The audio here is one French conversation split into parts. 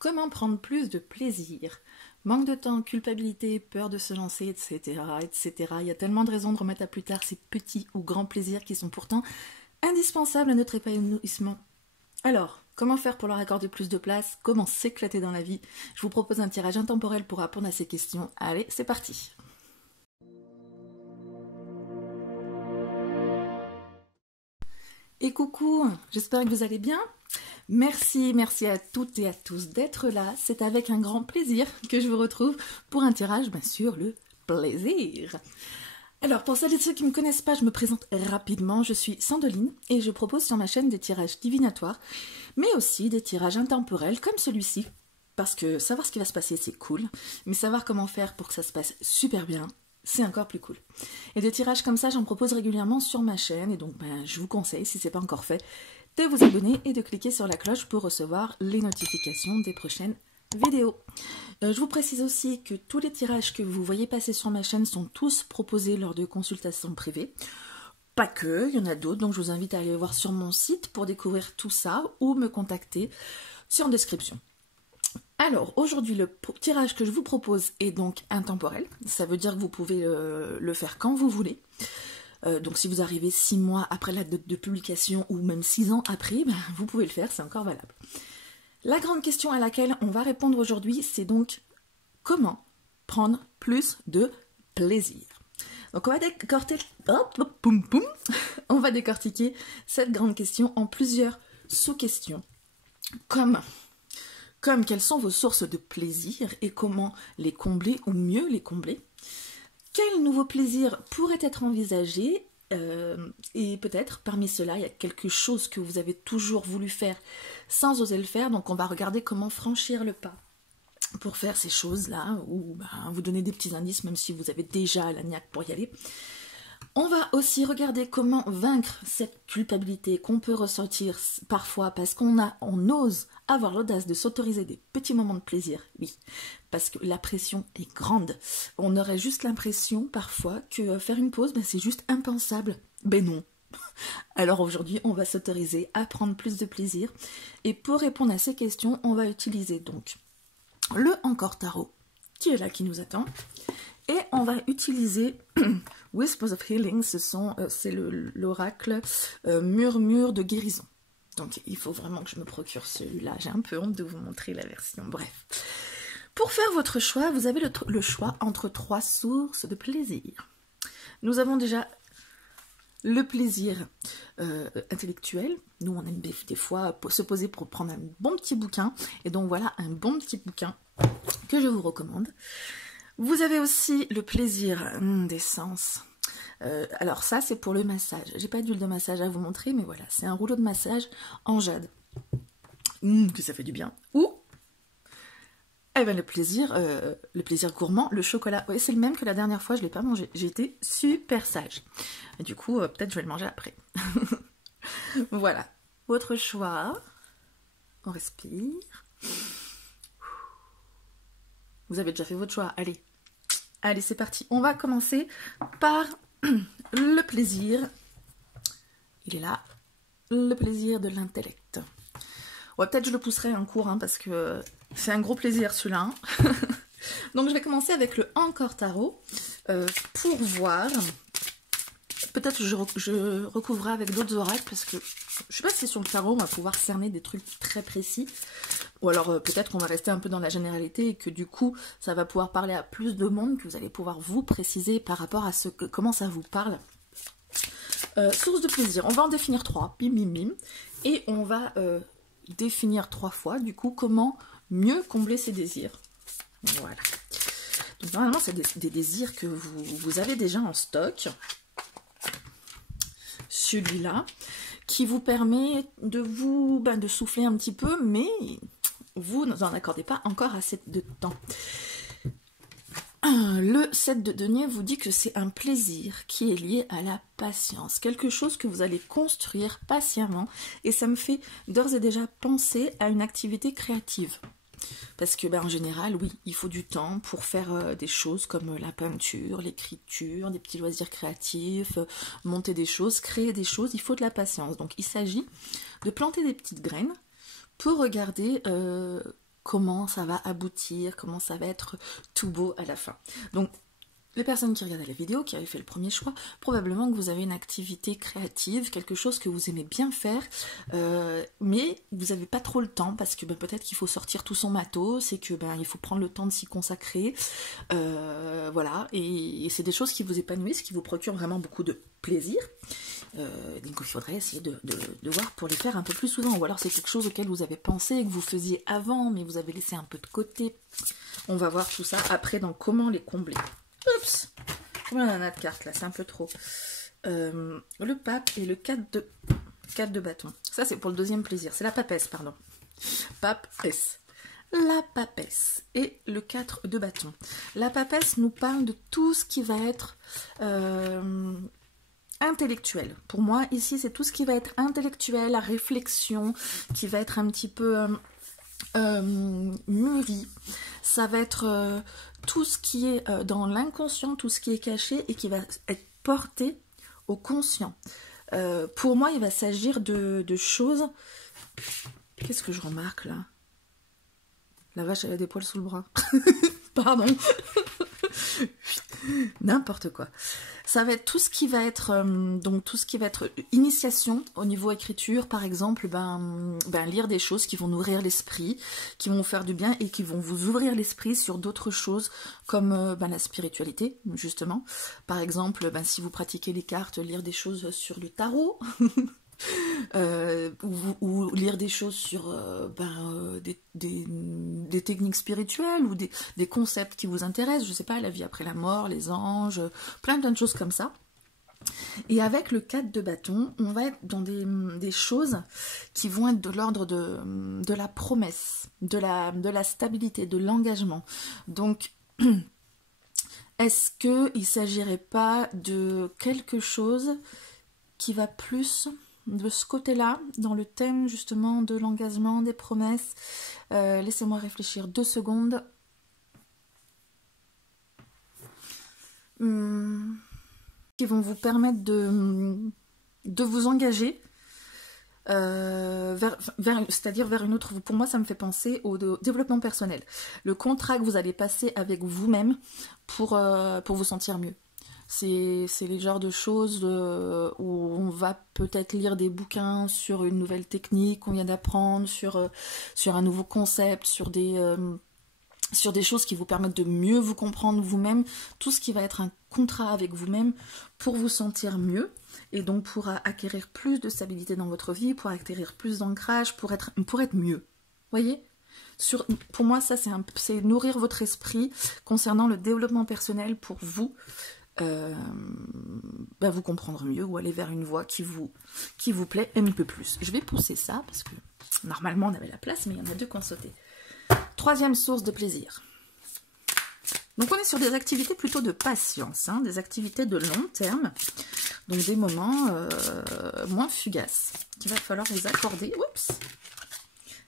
Comment prendre plus de plaisir? Manque de temps, culpabilité, peur de se lancer, etc., etc. Il y a tellement de raisons de remettre à plus tard ces petits ou grands plaisirs qui sont pourtant indispensables à notre épanouissement. Alors, comment faire pour leur accorder plus de place? Comment s'éclater dans la vie? Je vous propose un tirage intemporel pour répondre à ces questions. Allez, c'est parti! Et coucou, j'espère que vous allez bien. Merci à toutes et à tous d'être là. C'est avec un grand plaisir que je vous retrouve pour un tirage, bien sûr, le plaisir. Alors, pour celles et ceux qui ne me connaissent pas, je me présente rapidement. Je suis Sandeline et je propose sur ma chaîne des tirages divinatoires, mais aussi des tirages intemporels comme celui-ci. Parce que savoir ce qui va se passer, c'est cool, mais savoir comment faire pour que ça se passe super bien, c'est encore plus cool. Et des tirages comme ça, j'en propose régulièrement sur ma chaîne, et donc je vous conseille, si ce n'est pas encore fait, de vous abonner et de cliquer sur la cloche pour recevoir les notifications des prochaines vidéos. Je vous précise aussi que tous les tirages que vous voyez passer sur ma chaîne sont tous proposés lors de consultations privées. Pas que, il y en a d'autres, donc je vous invite à aller voir sur mon site pour découvrir tout ça ou me contacter sur en description. Alors, aujourd'hui, le tirage que je vous propose est donc intemporel. Ça veut dire que vous pouvez le faire quand vous voulez. Donc, si vous arrivez 6 mois après la date de publication ou même 6 ans après, vous pouvez le faire, c'est encore valable. La grande question à laquelle on va répondre aujourd'hui, c'est donc comment prendre plus de plaisir. Donc, on va décortiquer cette grande question en plusieurs sous-questions, comme quelles sont vos sources de plaisir et comment les combler ou mieux les combler. Quel nouveau plaisir pourrait être envisagé et peut-être parmi ceux-là, il y a quelque chose que vous avez toujours voulu faire sans oser le faire. Donc on va regarder comment franchir le pas pour faire ces choses-là ou vous donner des petits indices même si vous avez déjà la niaque pour y aller. On va aussi regarder comment vaincre cette culpabilité qu'on peut ressentir parfois parce qu'on ose avoir l'audace de s'autoriser des petits moments de plaisir, oui, parce que la pression est grande. On aurait juste l'impression parfois que faire une pause, c'est juste impensable. Ben non. Alors aujourd'hui, on va s'autoriser à prendre plus de plaisir. Et pour répondre à ces questions, on va utiliser donc le Encore Tarot, qui est là, qui nous attend. Et on va utiliser Whispers of Healing, c'est l'oracle murmure de guérison. Donc il faut vraiment que je me procure celui-là. J'ai un peu honte de vous montrer la version. Bref. Pour faire votre choix, vous avez le choix entre 3 sources de plaisir. Nous avons déjà le plaisir intellectuel. Nous, on aime des fois se poser pour prendre un bon petit bouquin. Et donc voilà un bon petit bouquin que je vous recommande. Vous avez aussi le plaisir des sens. Alors ça, c'est pour le massage. J'ai pas d'huile de massage à vous montrer, mais voilà, c'est un rouleau de massage en jade. Que ça fait du bien. Ou, le plaisir gourmand, le chocolat. Oui, c'est le même que la dernière fois, je l'ai pas mangé. J'ai été super sage. Et du coup, peut-être je vais le manger après. Voilà. Votre choix. On respire. Vous avez déjà fait votre choix. Allez, c'est parti. On va commencer par le plaisir. Il est là. Le plaisir de l'intellect. Ouais, peut-être je le pousserai un cours, parce que c'est un gros plaisir celui-là. Donc je vais commencer avec le Encore Tarot pour voir. Peut-être que je recouvrerai avec d'autres oracles parce que je sais pas si sur le tarot on va pouvoir cerner des trucs très précis. Ou alors peut-être qu'on va rester un peu dans la généralité et que du coup ça va pouvoir parler à plus de monde, que vous allez pouvoir vous préciser par rapport à comment ça vous parle. Source de plaisir, on va en définir 3, bim bim bim, et on va définir 3 fois du coup comment mieux combler ses désirs. Voilà. Donc normalement c'est des désirs que vous avez déjà en stock. Celui-là qui vous permet de souffler un petit peu, mais vous n'en accordez pas encore assez de temps. Le 7 de denier vous dit que c'est un plaisir qui est lié à la patience, quelque chose que vous allez construire patiemment, et ça me fait d'ores et déjà penser à une activité créative. Parce que en général, oui, il faut du temps pour faire des choses comme la peinture, l'écriture, des petits loisirs créatifs, monter des choses, créer des choses, il faut de la patience. Donc il s'agit de planter des petites graines pour regarder comment ça va aboutir, comment ça va être tout beau à la fin. Donc, les personnes qui regardaient la vidéo, qui avaient fait le premier choix, probablement que vous avez une activité créative, quelque chose que vous aimez bien faire, mais vous n'avez pas trop le temps, parce que peut-être qu'il faut sortir tout son matos, et que il faut prendre le temps de s'y consacrer, voilà, et c'est des choses qui vous épanouissent, qui vous procurent vraiment beaucoup de plaisir, donc il faudrait essayer de voir pour les faire un peu plus souvent, ou alors c'est quelque chose auquel vous avez pensé, que vous faisiez avant, mais vous avez laissé un peu de côté. On va voir tout ça après dans comment les combler. Oups, combien on en a de cartes là, c'est un peu trop. Le pape et le 4 de bâton. Ça c'est pour le deuxième plaisir, c'est la papesse, pardon. Papesse. La papesse et le 4 de bâton. La papesse nous parle de tout ce qui va être intellectuel. Pour moi, ici, c'est tout ce qui va être intellectuel, la réflexion, qui va être un petit peu mûri. Ça va être tout ce qui est dans l'inconscient, tout ce qui est caché et qui va être porté au conscient. Pour moi, il va s'agir de choses... Qu'est-ce que je remarque là? La vache, elle a des poils sous le bras. Pardon. N'importe quoi. Ça va être tout ce qui va être donc tout ce qui va être initiation au niveau écriture, par exemple, lire des choses qui vont nourrir l'esprit, qui vont vous faire du bien et qui vont vous ouvrir l'esprit sur d'autres choses comme la spiritualité, justement. Par exemple, si vous pratiquez les cartes, lire des choses sur le tarot. Ou lire des choses sur des techniques spirituelles ou des concepts qui vous intéressent, je sais pas, la vie après la mort, les anges, plein de choses comme ça. Et avec le 4 de bâton, on va être dans des choses qui vont être de l'ordre de la promesse, de la stabilité, de l'engagement. Donc, est-ce qu'il ne s'agirait pas de quelque chose qui va plus... de ce côté-là, dans le thème justement de l'engagement, des promesses? Laissez-moi réfléchir 2 secondes. Qui vont vous permettre de vous engager, c'est-à-dire vers une autre... Pour moi, ça me fait penser au développement personnel. Le contrat que vous allez passer avec vous-même pour vous sentir mieux. C'est les genres de choses où on va peut-être lire des bouquins sur une nouvelle technique qu'on vient d'apprendre, sur un nouveau concept, sur des choses qui vous permettent de mieux vous comprendre vous-même, tout ce qui va être un contrat avec vous-même pour vous sentir mieux et donc pour acquérir plus de stabilité dans votre vie, pour acquérir plus d'ancrage, pour être mieux. Voyez ? Pour moi, ça c'est nourrir votre esprit concernant le développement personnel pour vous. Vous comprendre mieux ou aller vers une voie qui vous plaît un peu plus. Je vais pousser ça parce que normalement on avait la place, mais il y en a 2 qui ont sauté. 3e source de plaisir. Donc on est sur des activités plutôt de patience, des activités de long terme, donc des moments moins fugaces qu'il va falloir les accorder. Oups,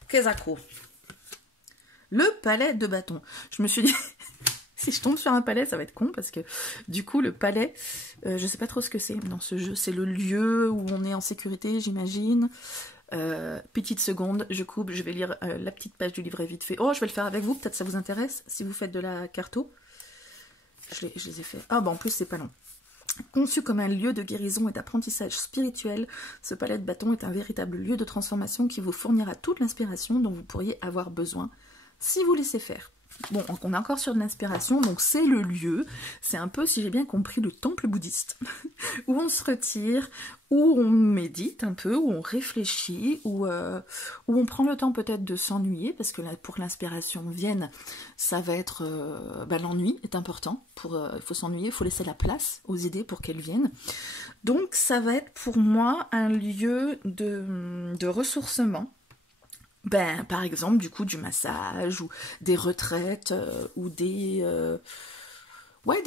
Kezako. Le palais de bâton. Je me suis dit... Si je tombe sur un palais, ça va être con parce que du coup, le palais, je sais pas trop ce que c'est dans ce jeu. C'est le lieu où on est en sécurité, j'imagine. Petite seconde, je coupe, je vais lire la petite page du livret vite fait. Oh, je vais le faire avec vous, peut-être ça vous intéresse, si vous faites de la carto. Je les ai fait. Ah, en plus, c'est pas long. Conçu comme un lieu de guérison et d'apprentissage spirituel, ce palais de bâton est un véritable lieu de transformation qui vous fournira toute l'inspiration dont vous pourriez avoir besoin si vous laissez faire. Bon, on est encore sur de l'inspiration, donc c'est le lieu, c'est un peu, si j'ai bien compris, le temple bouddhiste, où on se retire, où on médite un peu, où on réfléchit, où on prend le temps peut-être de s'ennuyer, parce que là, pour que l'inspiration vienne, ça va être... l'ennui est important, il faut s'ennuyer, il faut laisser la place aux idées pour qu'elles viennent. Donc ça va être pour moi un lieu de ressourcement. Par exemple, du coup, du massage, ou des retraites, ou des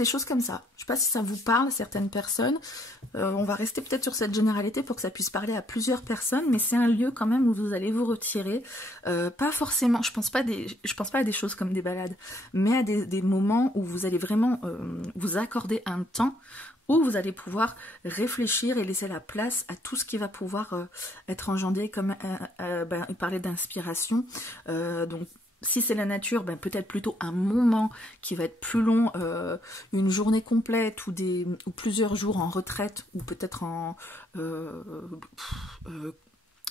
choses comme ça. Je sais pas si ça vous parle, certaines personnes. On va rester peut-être sur cette généralité pour que ça puisse parler à plusieurs personnes, mais c'est un lieu quand même où vous allez vous retirer. Pas forcément, je pense pas à des choses comme des balades, mais à des moments où vous allez vraiment vous accorder un temps où vous allez pouvoir réfléchir et laisser la place à tout ce qui va pouvoir être engendré, comme il parlait d'inspiration, donc si c'est la nature, ben peut-être plutôt un moment qui va être plus long, une journée complète ou plusieurs jours en retraite, ou peut-être en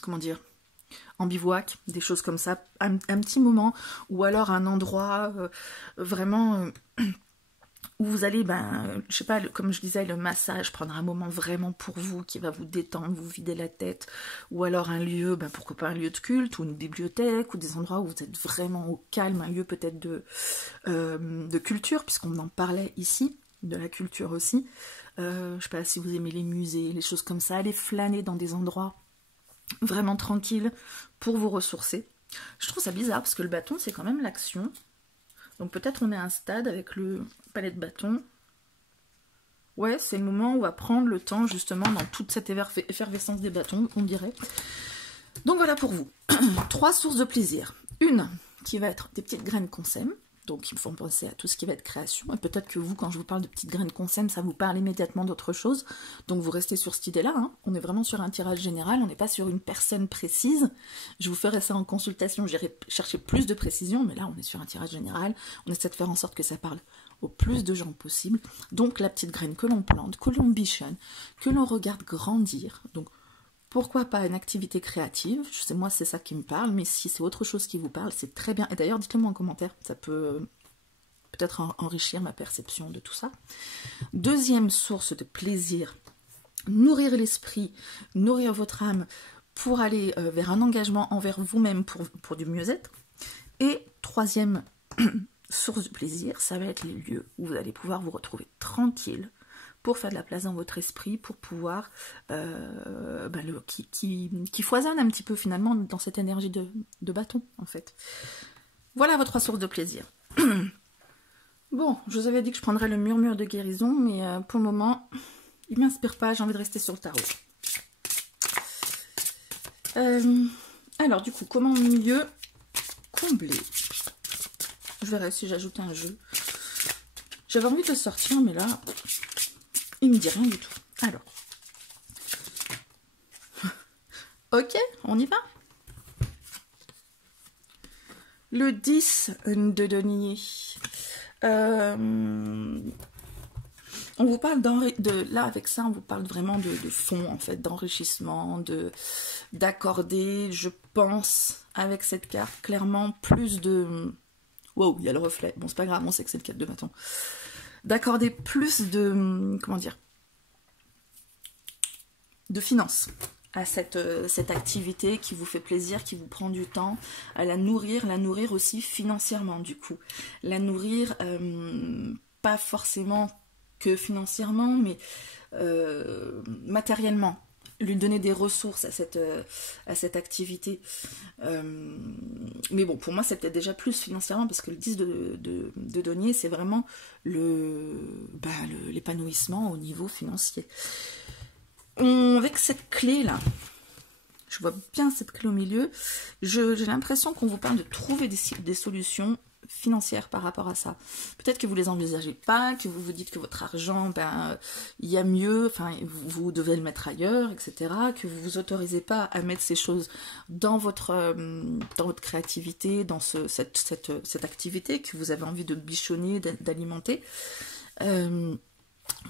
comment dire, en bivouac, des choses comme ça, un petit moment, ou alors un endroit vraiment où vous allez, je sais pas, comme je disais, le massage, prendre un moment vraiment pour vous, qui va vous détendre, vous vider la tête, ou alors un lieu, pourquoi pas un lieu de culte, ou une bibliothèque, ou des endroits où vous êtes vraiment au calme, un lieu peut-être de culture, puisqu'on en parlait ici, de la culture aussi. Je sais pas si vous aimez les musées, les choses comme ça, allez flâner dans des endroits vraiment tranquilles pour vous ressourcer. Je trouve ça bizarre, parce que le bâton, c'est quand même l'action. Donc peut-être on est à un stade avec le palais de bâton. Ouais, c'est le moment où on va prendre le temps justement dans toute cette effervescence des bâtons, on dirait. Donc voilà pour vous. 3 sources de plaisir. Une qui va être des petites graines qu'on sème. Donc il faut penser à tout ce qui va être création. Et peut-être que vous, quand je vous parle de petites graines qu'on sème, ça vous parle immédiatement d'autre chose. Donc vous restez sur cette idée-là. Hein. On est vraiment sur un tirage général, on n'est pas sur une personne précise. Je vous ferai ça en consultation, j'irai chercher plus de précision, mais là on est sur un tirage général. On essaie de faire en sorte que ça parle au plus de gens possible. Donc la petite graine que l'on plante, que l'on bichonne, que l'on regarde grandir. Donc pourquoi pas une activité créative? Je sais, moi, c'est ça qui me parle, mais si c'est autre chose qui vous parle, c'est très bien. Et d'ailleurs, dites-le moi en commentaire, ça peut peut-être enrichir ma perception de tout ça. Deuxième source de plaisir, nourrir l'esprit, nourrir votre âme pour aller vers un engagement envers vous-même pour du mieux-être. Et troisième source de plaisir, ça va être les lieux où vous allez pouvoir vous retrouver tranquille, pour faire de la place dans votre esprit, pour pouvoir qui foisonne un petit peu finalement dans cette énergie de bâton en fait. Voilà vos 3 sources de plaisir. Bon, je vous avais dit que je prendrais le murmure de guérison, mais pour le moment, il ne m'inspire pas, j'ai envie de rester sur le tarot. Alors du coup, comment mieux combler? Je verrai si j'ajoute un jeu. J'avais envie de le sortir, mais là... il me dit rien du tout. Alors. Ok, on y va. Le 10 de denier. On vous parle là, avec ça, on vous parle vraiment de fond, en fait, d'enrichissement, d'accorder, je pense, avec cette carte, clairement, plus de... Wow, il y a le reflet. Bon, c'est pas grave, on sait que c'est le 4 de bâton. D'accorder plus de... comment dire, de finances à cette activité qui vous fait plaisir, qui vous prend du temps, à la nourrir aussi financièrement du coup. La nourrir, pas forcément que financièrement, mais matériellement. Lui donner des ressources à cette activité. Mais bon, pour moi, c'est peut-être déjà plus financièrement, parce que le 10 de denier, c'est vraiment l'épanouissement au niveau financier. Avec cette clé-là, je vois bien cette clé au milieu, j'ai l'impression qu'on vous parle de trouver des solutions financières par rapport à ça. Peut-être que vous les envisagez pas, que vous vous dites que votre argent, il y a mieux, enfin, vous devez le mettre ailleurs, etc., que vous vous autorisez pas à mettre ces choses dans votre créativité, dans cette activité que vous avez envie de bichonner, d'alimenter.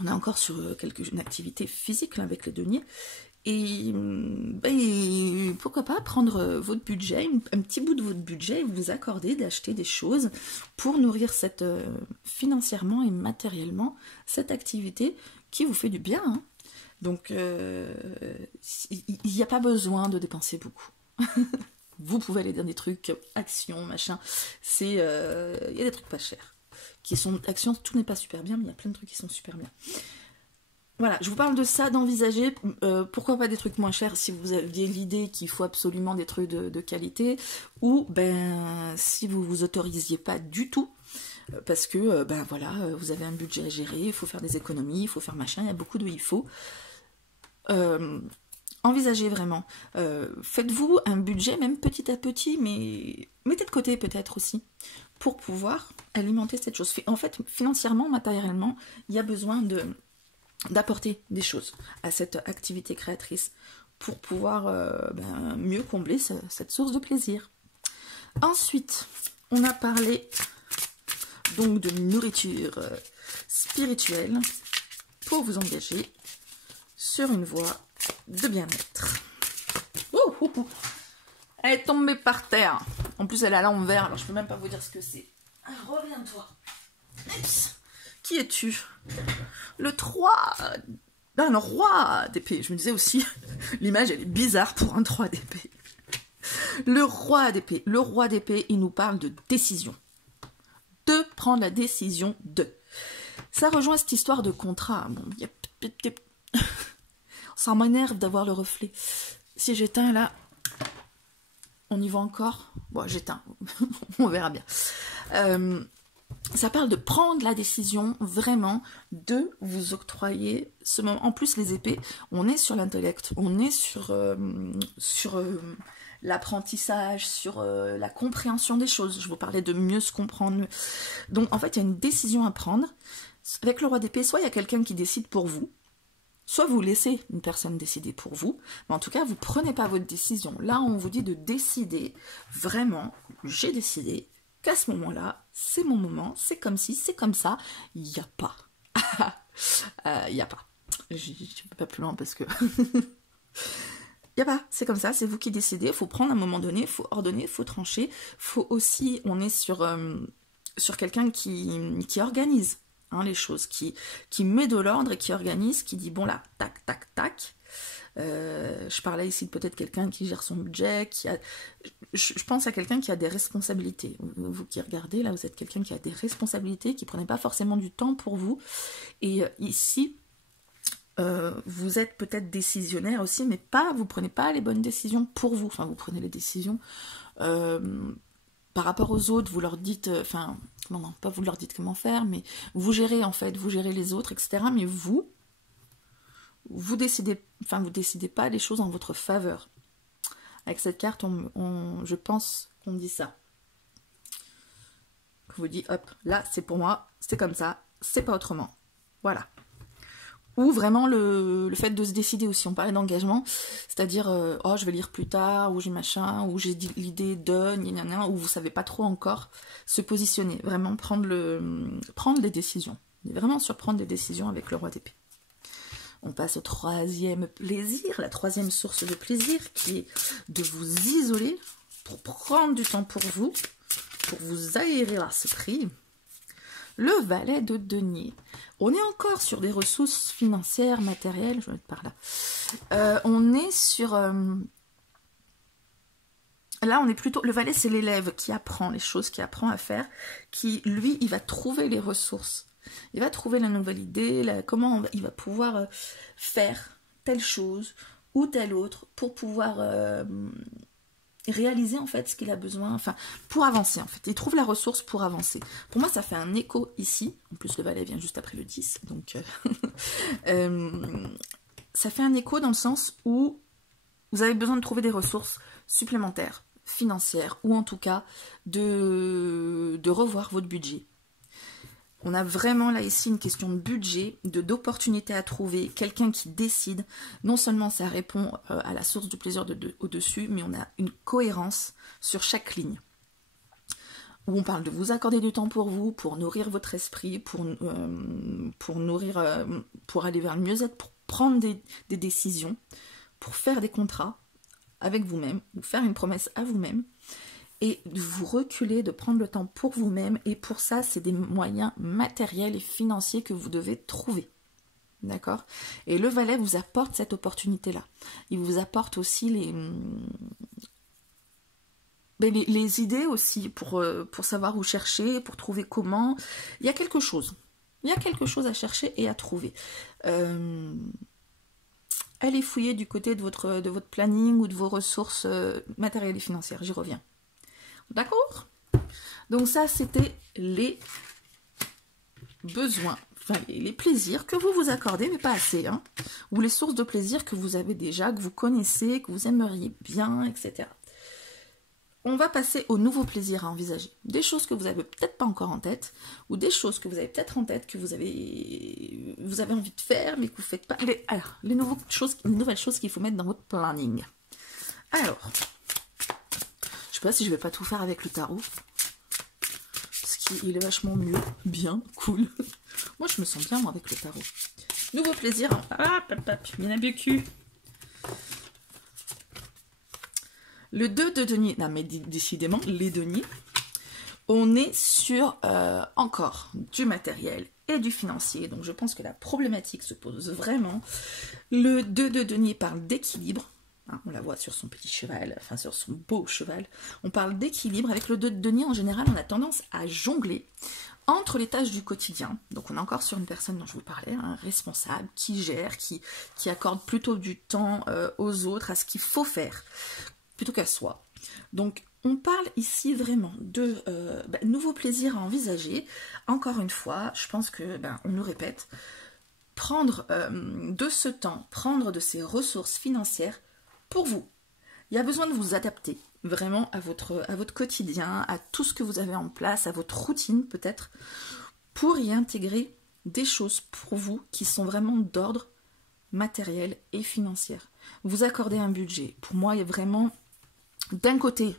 On est encore sur une activité physique là, avec les deniers. Et pourquoi pas prendre votre budget, un petit bout de votre budget, et vous accorder d'acheter des choses pour nourrir financièrement et matériellement cette activité qui vous fait du bien. Hein. Donc, il n'y a pas besoin de dépenser beaucoup. Vous pouvez aller dans des trucs, actions, machin. Il y a des trucs pas chers. Qui sont actions, tout n'est pas super bien, mais il y a plein de trucs qui sont super bien. Voilà, je vous parle de ça, d'envisager, pourquoi pas des trucs moins chers si vous aviez l'idée qu'il faut absolument des trucs de qualité, ou si vous vous autorisiez pas du tout, parce que voilà, vous avez un budget à gérer, il faut faire des économies, il faut faire machin, il y a beaucoup de il faut. Envisagez vraiment. Faites-vous un budget, même petit à petit, mais mettez de côté peut-être aussi, pour pouvoir alimenter cette chose. En fait, financièrement, matériellement, il y a besoin d'apporter des choses à cette activité créatrice pour pouvoir mieux combler cette source de plaisir. Ensuite, On a parlé donc de nourriture spirituelle pour vous engager sur une voie de bien-être. Elle est tombée par terre. En plus, elle est à l'envers, alors je peux même pas vous dire ce que c'est. Reviens-toi. Qui es-tu? Le 3... Non, le roi d'épée. Je me disais aussi, l'image, elle est bizarre pour un 3 d'épée. Le roi d'épée. Le roi d'épée, il nous parle de décision. De prendre la décision de. Ça rejoint cette histoire de contrat. Bon, ça m'énerve d'avoir le reflet. Si j'éteins là, on y va encore? Bon, j'éteins. On verra bien. Ça parle de prendre la décision vraiment de vous octroyer ce moment. En plus, les épées, on est sur l'intellect, on est sur l'apprentissage, sur la compréhension des choses. Je vous parlais de mieux se comprendre. Donc, en fait, il y a une décision à prendre. Avec le roi d'épée, soit il y a quelqu'un qui décide pour vous, soit vous laissez une personne décider pour vous, mais en tout cas, vous ne prenez pas votre décision. Là, on vous dit de décider, vraiment, j'ai décidé qu'à ce moment-là, c'est mon moment, c'est comme si, c'est comme ça, il n'y a pas. Il n'y a pas. Je ne peux pas plus loin parce que... Il n'y a pas, c'est comme ça, c'est vous qui décidez, il faut prendre un moment donné, il faut ordonner, il faut trancher, faut aussi, on est sur quelqu'un qui organise les choses, qui met de l'ordre et qui organise, qui dit bon là, tac, tac, tac. Je parlais ici de peut-être quelqu'un qui gère son budget, je pense à quelqu'un qui a des responsabilités. Vous qui regardez, là, vous êtes quelqu'un qui a des responsabilités, qui ne prenait pas forcément du temps pour vous. Et ici, vous êtes peut-être décisionnaire aussi, mais vous ne prenez pas les bonnes décisions pour vous. Enfin, vous prenez les décisions par rapport aux autres, vous leur dites, non, pas vous leur dites comment faire, mais vous gérez en fait, vous gérez les autres, etc. Mais vous décidez pas les choses en votre faveur. Avec cette carte, je pense qu'on dit ça. On vous dit, hop, là, c'est pour moi, c'est comme ça, c'est pas autrement. Voilà. Ou vraiment le fait de se décider aussi. On parlait d'engagement, c'est-à-dire, oh, je vais lire plus tard, ou j'ai machin, ou j'ai l'idée de, ou vous savez pas trop encore se positionner. Vraiment prendre des décisions. Vraiment surprendre des décisions avec le roi d'épée. On passe au troisième plaisir, la troisième source de plaisir, qui est de vous isoler pour prendre du temps pour vous aérer l'esprit. Le valet de denier. On est encore sur des ressources financières, matérielles, je vais mettre par là. On est sur... Là, on est plutôt... Le valet, c'est l'élève qui apprend les choses, qui apprend à faire, qui, lui, il va trouver les ressources. Il va trouver la nouvelle idée, comment il va pouvoir faire telle chose ou telle autre pour pouvoir réaliser en fait ce qu'il a besoin, enfin pour avancer en fait. Il trouve la ressource pour avancer. Pour moi ça fait un écho ici, en plus le valet vient juste après le 10, donc ça fait un écho dans le sens où vous avez besoin de trouver des ressources supplémentaires, financières, ou en tout cas de revoir votre budget. On a vraiment là ici une question de budget, d'opportunité à trouver, quelqu'un qui décide. Non seulement ça répond à la source du plaisir au-dessus, mais on a une cohérence sur chaque ligne. Où on parle de vous accorder du temps pour vous, pour nourrir votre esprit, pour aller vers le mieux-être, pour prendre des décisions, pour faire des contrats avec vous-même, ou faire une promesse à vous-même. Et de vous reculer, de prendre le temps pour vous-même. Et pour ça, c'est des moyens matériels et financiers que vous devez trouver. D'accord? Et le valet vous apporte cette opportunité-là. Il vous apporte aussi les idées aussi pour savoir où chercher, pour trouver comment. Il y a quelque chose. Il y a quelque chose à chercher et à trouver. Allez fouiller du côté de votre planning ou de vos ressources matérielles et financières. J'y reviens. D'accord? Donc ça, c'était les besoins, enfin les plaisirs que vous vous accordez, mais pas assez, hein, ou les sources de plaisir que vous avez déjà, que vous connaissez, que vous aimeriez bien, etc. On va passer aux nouveaux plaisirs à envisager. Des choses que vous n'avez peut-être pas encore en tête, ou des choses que vous avez peut-être en tête, que vous avez envie de faire, mais que vous ne faites pas. Les nouvelles choses qu'il faut mettre dans votre planning. Alors... Je sais pas si je vais pas tout faire avec le tarot. il est vachement mieux, bien, cool. Moi, je me sens bien, moi, avec le tarot. Nouveau plaisir. Ah, bien habitué. Le 2 de denier. Non, mais décidément, les deniers. On est sur encore du matériel et du financier. Donc, je pense que la problématique se pose vraiment. Le 2 de denier parle d'équilibre. Hein, on la voit sur son petit cheval, enfin sur son beau cheval. On parle d'équilibre. Avec le 2 de denier, en général, on a tendance à jongler entre les tâches du quotidien. Donc on est encore sur une personne dont je vous parlais, un responsable, qui gère, qui accorde plutôt du temps aux autres, à ce qu'il faut faire, plutôt qu'à soi. Donc on parle ici vraiment de nouveaux plaisirs à envisager. Encore une fois, je pense que, on nous répète, prendre de ce temps, prendre de ces ressources financières pour vous. Il y a besoin de vous adapter vraiment à votre quotidien, à tout ce que vous avez en place, à votre routine peut-être, pour y intégrer des choses pour vous qui sont vraiment d'ordre matériel et financier. Vous accordez un budget. Pour moi, il y a vraiment d'un côté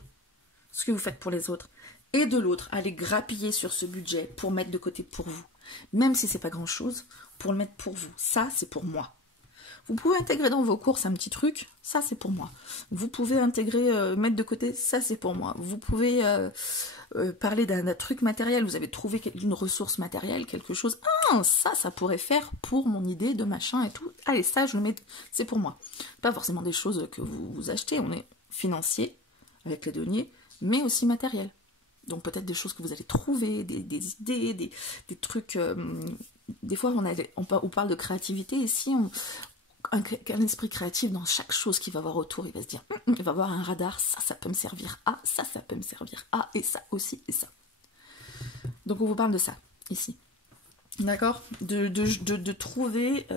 ce que vous faites pour les autres et de l'autre, aller grappiller sur ce budget pour mettre de côté pour vous. Même si c'est pas grand-chose, pour le mettre pour vous. Ça, c'est pour moi. Vous pouvez intégrer dans vos courses un petit truc, ça c'est pour moi. Vous pouvez intégrer, mettre de côté, ça c'est pour moi. Vous pouvez parler d'un truc matériel, vous avez trouvé une ressource matérielle, quelque chose. Ah, ça pourrait faire pour mon idée de machin et tout. Allez, ça je le mets, c'est pour moi. Pas forcément des choses que vous achetez, on est financier avec les deniers, mais aussi matériel. Donc peut-être des choses que vous allez trouver, des idées, des trucs... des fois on parle de créativité, ici un esprit créatif dans chaque chose qu'il va voir autour, il va se dire, il va voir un radar, ça peut me servir à, ça peut me servir à, et ça aussi, et ça. Donc on vous parle de ça, ici. D'accord, de trouver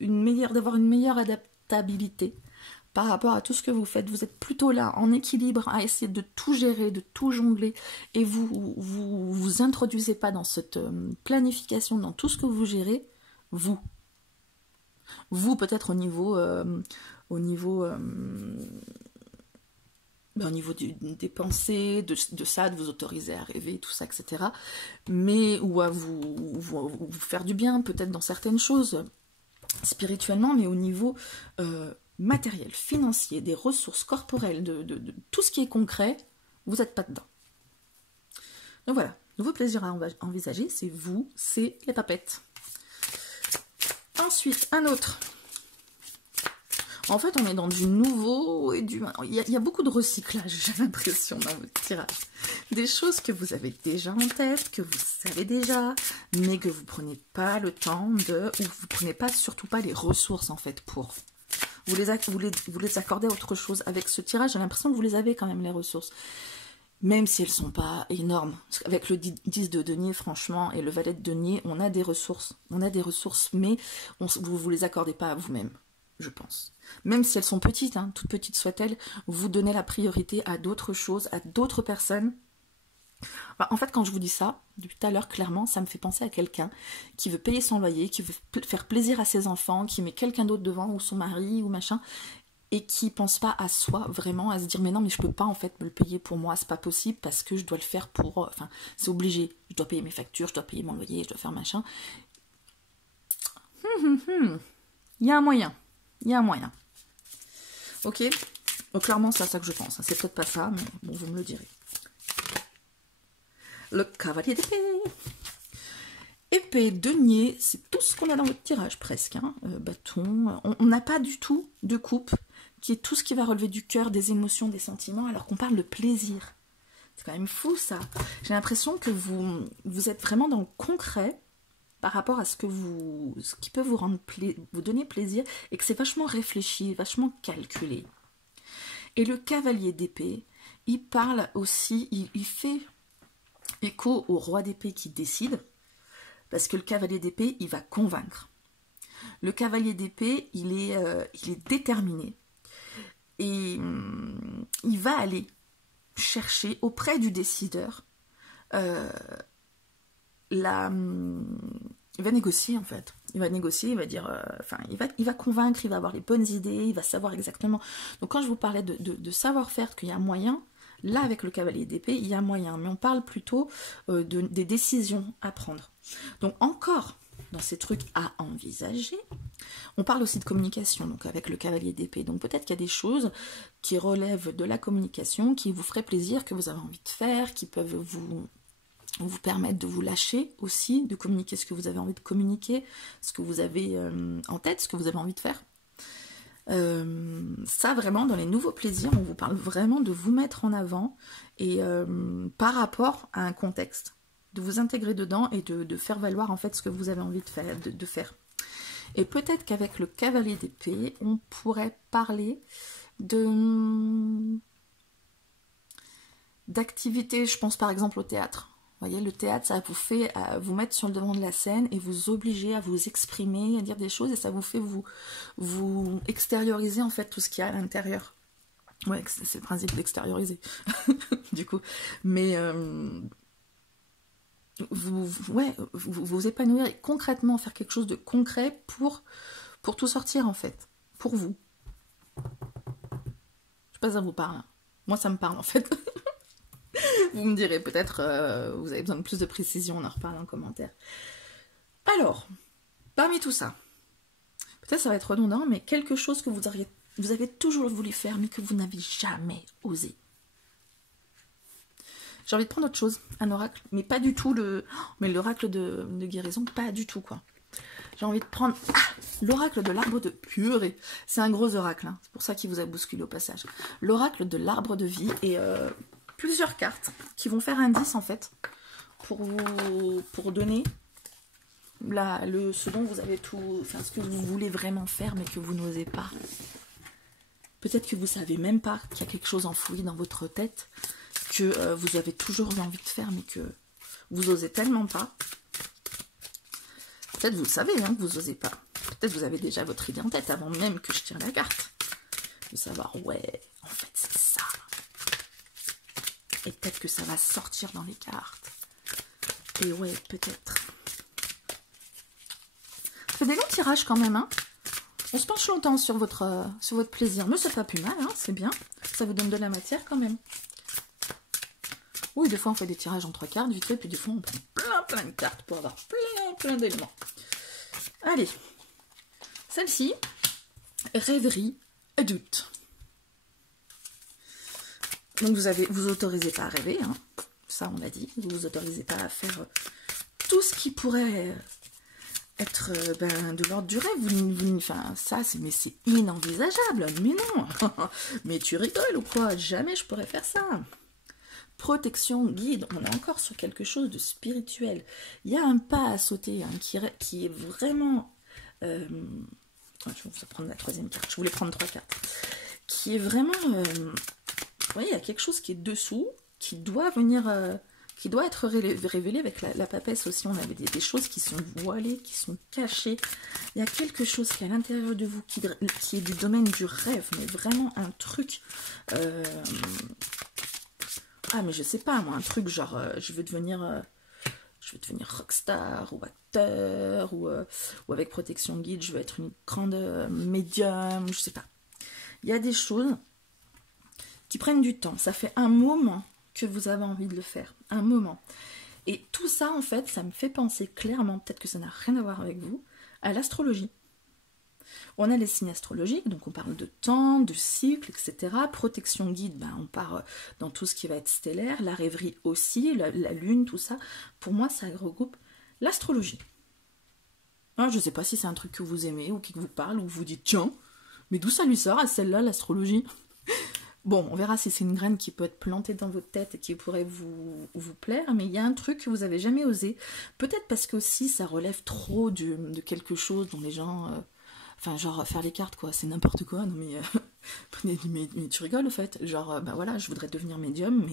d'avoir une meilleure adaptabilité par rapport à tout ce que vous faites. Vous êtes plutôt là, en équilibre, à essayer de tout gérer, de tout jongler, et vous introduisez pas dans cette planification, dans tout ce que vous gérez, vous peut-être au niveau des pensées, de ça, de vous autoriser à rêver, tout ça, etc. Mais, ou à vous faire du bien, peut-être dans certaines choses, spirituellement, mais au niveau matériel, financier, des ressources corporelles, de tout ce qui est concret, vous n'êtes pas dedans. Donc voilà, nouveau plaisir à envisager, c'est vous, c'est les papettes. Ensuite, un autre. En fait, on est dans du nouveau et du... Il y a beaucoup de recyclage, j'ai l'impression, dans votre tirage. Des choses que vous avez déjà en tête, que vous savez déjà, mais que vous ne prenez pas le temps de... Ou vous ne prenez pas, surtout pas les ressources, en fait, pour... Vous les accordez à autre chose. Avec ce tirage, j'ai l'impression que vous les avez quand même, les ressources. Même si elles ne sont pas énormes. Avec le 10 de denier, franchement, et le valet de denier, on a des ressources. On a des ressources, mais vous ne vous les accordez pas à vous-même, je pense. Même si elles sont petites, hein, toutes petites soient-elles, vous donnez la priorité à d'autres choses, à d'autres personnes. Enfin, en fait, quand je vous dis ça, depuis tout à l'heure, clairement, ça me fait penser à quelqu'un qui veut payer son loyer, qui veut faire plaisir à ses enfants, qui met quelqu'un d'autre devant, ou son mari, ou machin, et qui pense pas à soi, vraiment, à se dire, mais non, mais je peux pas, en fait, me le payer pour moi, c'est pas possible, parce que je dois le faire pour... Enfin, c'est obligé, je dois payer mes factures, je dois payer mon loyer, je dois faire machin. Il y a un moyen. Il y a un moyen. Ok. Donc, clairement, c'est à ça que je pense. C'est peut-être pas ça, mais bon, vous me le direz. Le cavalier d'épée. Épée, denier, c'est tout ce qu'on a dans votre tirage, presque. Hein. Bâton. On n'a pas du tout de coupe, qui est tout ce qui va relever du cœur, des émotions, des sentiments, alors qu'on parle de plaisir. C'est quand même fou, ça. J'ai l'impression que vous êtes vraiment dans le concret par rapport à ce qui peut vous donner plaisir, et que c'est vachement réfléchi, vachement calculé. Et le cavalier d'épée, il parle aussi, il fait écho au roi d'épée qui décide, parce que le cavalier d'épée, il va convaincre. Le cavalier d'épée, il est déterminé, et il va aller chercher auprès du décideur il va négocier, en fait. Il va négocier, il va dire... il va convaincre, il va avoir les bonnes idées, il va savoir exactement... Donc, quand je vous parlais de savoir-faire, qu'il y a un moyen, Là, avec le cavalier d'épée, il y a moyen, mais on parle plutôt des décisions à prendre. Donc encore, dans ces trucs à envisager, on parle aussi de communication, donc avec le cavalier d'épée. Donc peut-être qu'il y a des choses qui relèvent de la communication, qui vous feraient plaisir, que vous avez envie de faire, qui peuvent vous permettre de vous lâcher aussi, de communiquer ce que vous avez envie de communiquer, ce que vous avez en tête, ce que vous avez envie de faire. Ça vraiment, dans les nouveaux plaisirs, on vous parle vraiment de vous mettre en avant et par rapport à un contexte, de vous intégrer dedans et de faire valoir en fait ce que vous avez envie de faire. Et peut-être qu'avec le cavalier d'épée, on pourrait parler d'activités, je pense par exemple au théâtre. Vous voyez, le théâtre, ça vous fait vous mettre sur le devant de la scène et vous obliger à vous exprimer, à dire des choses, et ça vous fait vous extérioriser en fait tout ce qu'il y a à l'intérieur. Ouais, c'est le principe d'extérioriser, du coup. Mais vous épanouir et concrètement faire quelque chose de concret pour tout sortir en fait, pour vous. Je sais pas si ça vous parle. Moi, ça me parle en fait. Vous me direz, peut-être vous avez besoin de plus de précision, on en reparle en commentaire. Alors, parmi tout ça, peut-être ça va être redondant, mais quelque chose que vous avez toujours voulu faire, mais que vous n'avez jamais osé. J'ai envie de prendre autre chose, un oracle, mais pas du tout l'oracle de guérison, pas du tout quoi. J'ai envie de prendre l'oracle de l'arbre de purée. C'est un gros oracle, hein. C'est pour ça qu'il vous a bousculé au passage. L'oracle de l'arbre de vie et plusieurs cartes qui vont faire indice en fait pour donner ce dont vous avez ce que vous voulez vraiment faire mais que vous n'osez pas. Peut-être que vous savez même pas qu'il y a quelque chose enfoui dans votre tête que vous avez toujours eu envie de faire mais que vous osez tellement pas. Peut-être vous le savez hein, que vous osez pas. Peut-être vous avez déjà votre idée en tête avant même que je tire la carte. De savoir ouais, en fait c'est ça. Et peut-être que ça va sortir dans les cartes. Et ouais, peut-être. Ça fait des longs tirages quand même, hein. On se penche longtemps sur votre plaisir. Mais c'est pas plus mal, hein, c'est bien. Ça vous donne de la matière quand même. Oui, des fois on fait des tirages en 3 cartes, vite fait, puis des fois on prend plein de cartes pour avoir plein d'éléments. Allez. Celle-ci, rêverie et doute. Donc vous autorisez pas à rêver, hein. Ça on l'a dit, vous vous autorisez pas à faire tout ce qui pourrait être de l'ordre du rêve. Enfin ça mais c'est inenvisageable, mais non. Mais tu rigoles ou quoi? Jamais je pourrais faire ça. Protection, guide, on est encore sur quelque chose de spirituel. Il y a un pas à sauter hein, qui est vraiment... je vais prendre la 3e carte, je voulais prendre 3 cartes. Qui est vraiment... vous voyez, il y a quelque chose qui est dessous, qui doit venir, qui doit être révélé avec la papesse aussi. On avait des choses qui sont voilées, qui sont cachées. Il y a quelque chose qui est à l'intérieur de vous, qui est du domaine du rêve, mais vraiment un truc... ah, mais je sais pas, moi, un truc genre, je veux devenir rockstar, ou acteur, ou avec protection guide, je veux être une grande médium, je sais pas. Il y a des choses qui prennent du temps. Ça fait un moment que vous avez envie de le faire. Un moment. Et tout ça, en fait, ça me fait penser clairement, peut-être que ça n'a rien à voir avec vous, à l'astrologie. On a les signes astrologiques, donc on parle de temps, de cycle, etc. Protection guide, ben, on part dans tout ce qui va être stellaire, la rêverie aussi, la lune, tout ça. Pour moi, ça regroupe l'astrologie. Alors, je ne sais pas si c'est un truc que vous aimez ou qui vous parle, ou vous dites, tiens, mais d'où ça lui sort à celle-là, l'astrologie? Bon, on verra si c'est une graine qui peut être plantée dans votre tête et qui pourrait vous plaire, mais il y a un truc que vous n'avez jamais osé. Peut-être parce que aussi ça relève trop de quelque chose dont les gens... enfin, genre, faire les cartes, quoi, c'est n'importe quoi, non mais... mais tu rigoles, au fait. Genre, bah voilà, je voudrais devenir médium,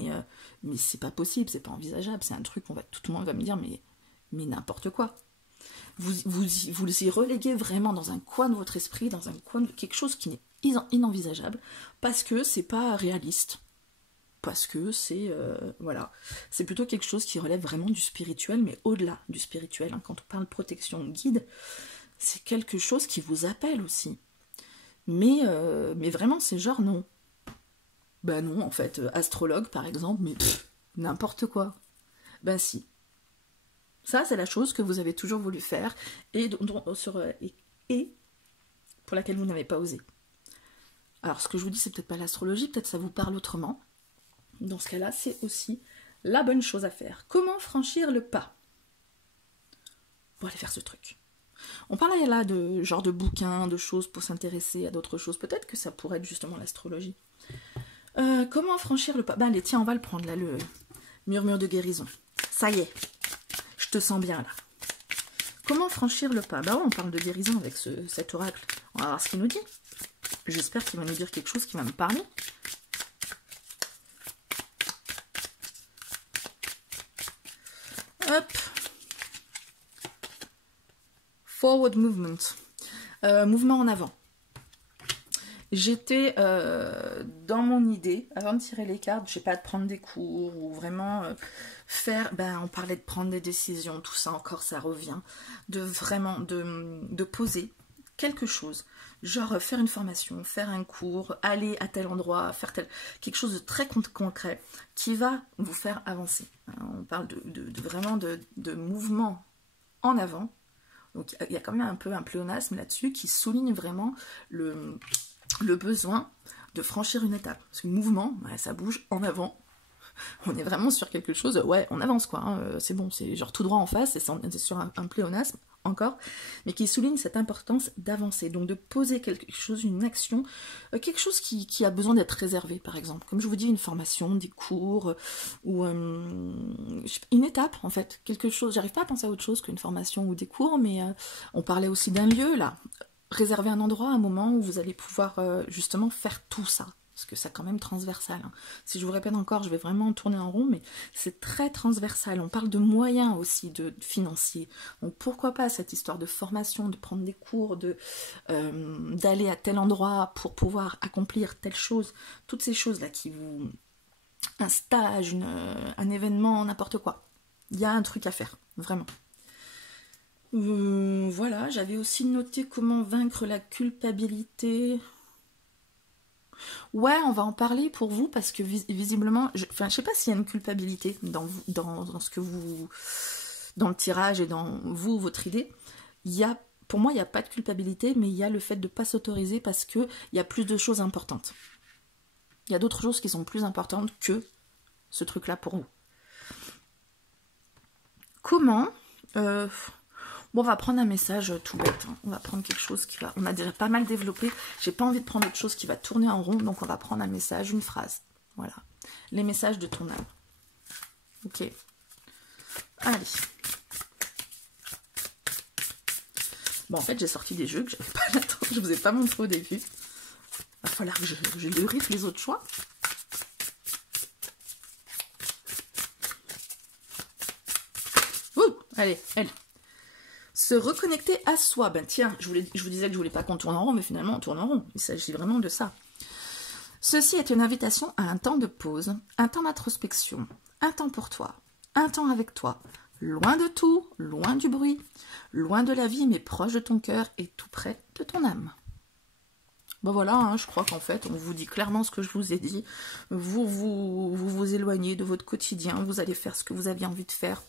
mais c'est pas possible, c'est pas envisageable, c'est un truc, tout le monde va me dire, mais n'importe quoi. Vous y reléguez vraiment dans un coin de votre esprit, dans un coin de quelque chose qui n'est inenvisageable, parce que c'est pas réaliste, parce que c'est voilà, c'est plutôt quelque chose qui relève vraiment du spirituel, mais au-delà du spirituel, hein. Quand on parle de protection guide, c'est quelque chose qui vous appelle aussi, mais vraiment c'est genre non. Ben non, en fait, astrologue par exemple, mais n'importe quoi. Ben si. Ça, c'est la chose que vous avez toujours voulu faire et pour laquelle vous n'avez pas osé. Alors, ce que je vous dis, c'est peut-être pas l'astrologie, peut-être ça vous parle autrement. Dans ce cas-là, c'est aussi la bonne chose à faire. Comment franchir le pas pour aller faire ce truc? On parlait là de genre de bouquins, de choses pour s'intéresser à d'autres choses. Peut-être que ça pourrait être justement l'astrologie. Comment franchir le pas? Ben allez, tiens, on va le prendre là, le murmure de guérison. Ça y est, je te sens bien là. Comment franchir le pas? Ben ouais, on parle de guérison avec cet oracle. On va voir ce qu'il nous dit. J'espère qu'il va nous dire quelque chose qui va me parler. Hop. Forward movement. Mouvement en avant. J'étais dans mon idée, avant de tirer les cartes, je sais pas, de prendre des cours ou vraiment faire, ben on parlait de prendre des décisions, tout ça encore, ça revient, de vraiment, de poser quelque chose, genre faire une formation, faire un cours, aller à tel endroit, faire quelque chose de très concret qui va vous faire avancer. On parle vraiment de mouvement en avant, donc il y a quand même un peu un pléonasme là-dessus qui souligne vraiment le besoin de franchir une étape. Parce que le mouvement, ouais, ça bouge en avant. On est vraiment sur quelque chose, ouais, on avance quoi, hein, c'est bon, c'est genre tout droit en face, c'est sur un pléonasme encore, mais qui souligne cette importance d'avancer, donc de poser quelque chose, une action, quelque chose qui a besoin d'être réservé, par exemple. Comme je vous dis, une formation, des cours, ou une étape, en fait, quelque chose. J'arrive pas à penser à autre chose qu'une formation ou des cours, mais on parlait aussi d'un lieu, là. Réserver un endroit, un moment où vous allez pouvoir justement faire tout ça. Parce que c'est quand même transversal. Hein. Si je vous répète encore, je vais vraiment tourner en rond, mais c'est très transversal. On parle de moyens aussi financiers. Donc pourquoi pas cette histoire de formation, de prendre des cours, d'aller à tel endroit pour pouvoir accomplir telle chose. Toutes ces choses-là qui vous... Un stage, un événement, n'importe quoi. Il y a un truc à faire, vraiment. Voilà, j'avais aussi noté comment vaincre la culpabilité. Ouais, on va en parler pour vous parce que visiblement, je sais pas s'il y a une culpabilité dans ce que vous, dans le tirage et dans vous, votre idée. Pour moi, il n'y a pas de culpabilité, mais il y a le fait de ne pas s'autoriser parce qu'il y a plus de choses importantes. Il y a d'autres choses qui sont plus importantes que ce truc-là pour vous. Comment Bon, on va prendre un message tout bête. Hein. On va prendre quelque chose qui va... On a déjà pas mal développé. J'ai pas envie de prendre autre chose qui va tourner en rond. Donc, on va prendre un message, une phrase. Voilà. Les messages de ton âme. Ok. Allez. Bon, en fait, j'ai sorti des jeux que j'avais pas l'attendre. Je vous ai pas montré au début. Va falloir que je luriffe les autres choix. Ouh, allez, allez. Se reconnecter à soi. Ben tiens, je vous disais que je voulais pas qu'on tourne en rond, mais finalement on tourne en rond. Il s'agit vraiment de ça. Ceci est une invitation à un temps de pause, un temps d'introspection, un temps pour toi, un temps avec toi, loin de tout, loin du bruit, loin de la vie, mais proche de ton cœur et tout près de ton âme. Ben voilà, hein, je crois qu'en fait, on vous dit clairement ce que je vous ai dit. Vous éloignez de votre quotidien, vous allez faire ce que vous aviez envie de faire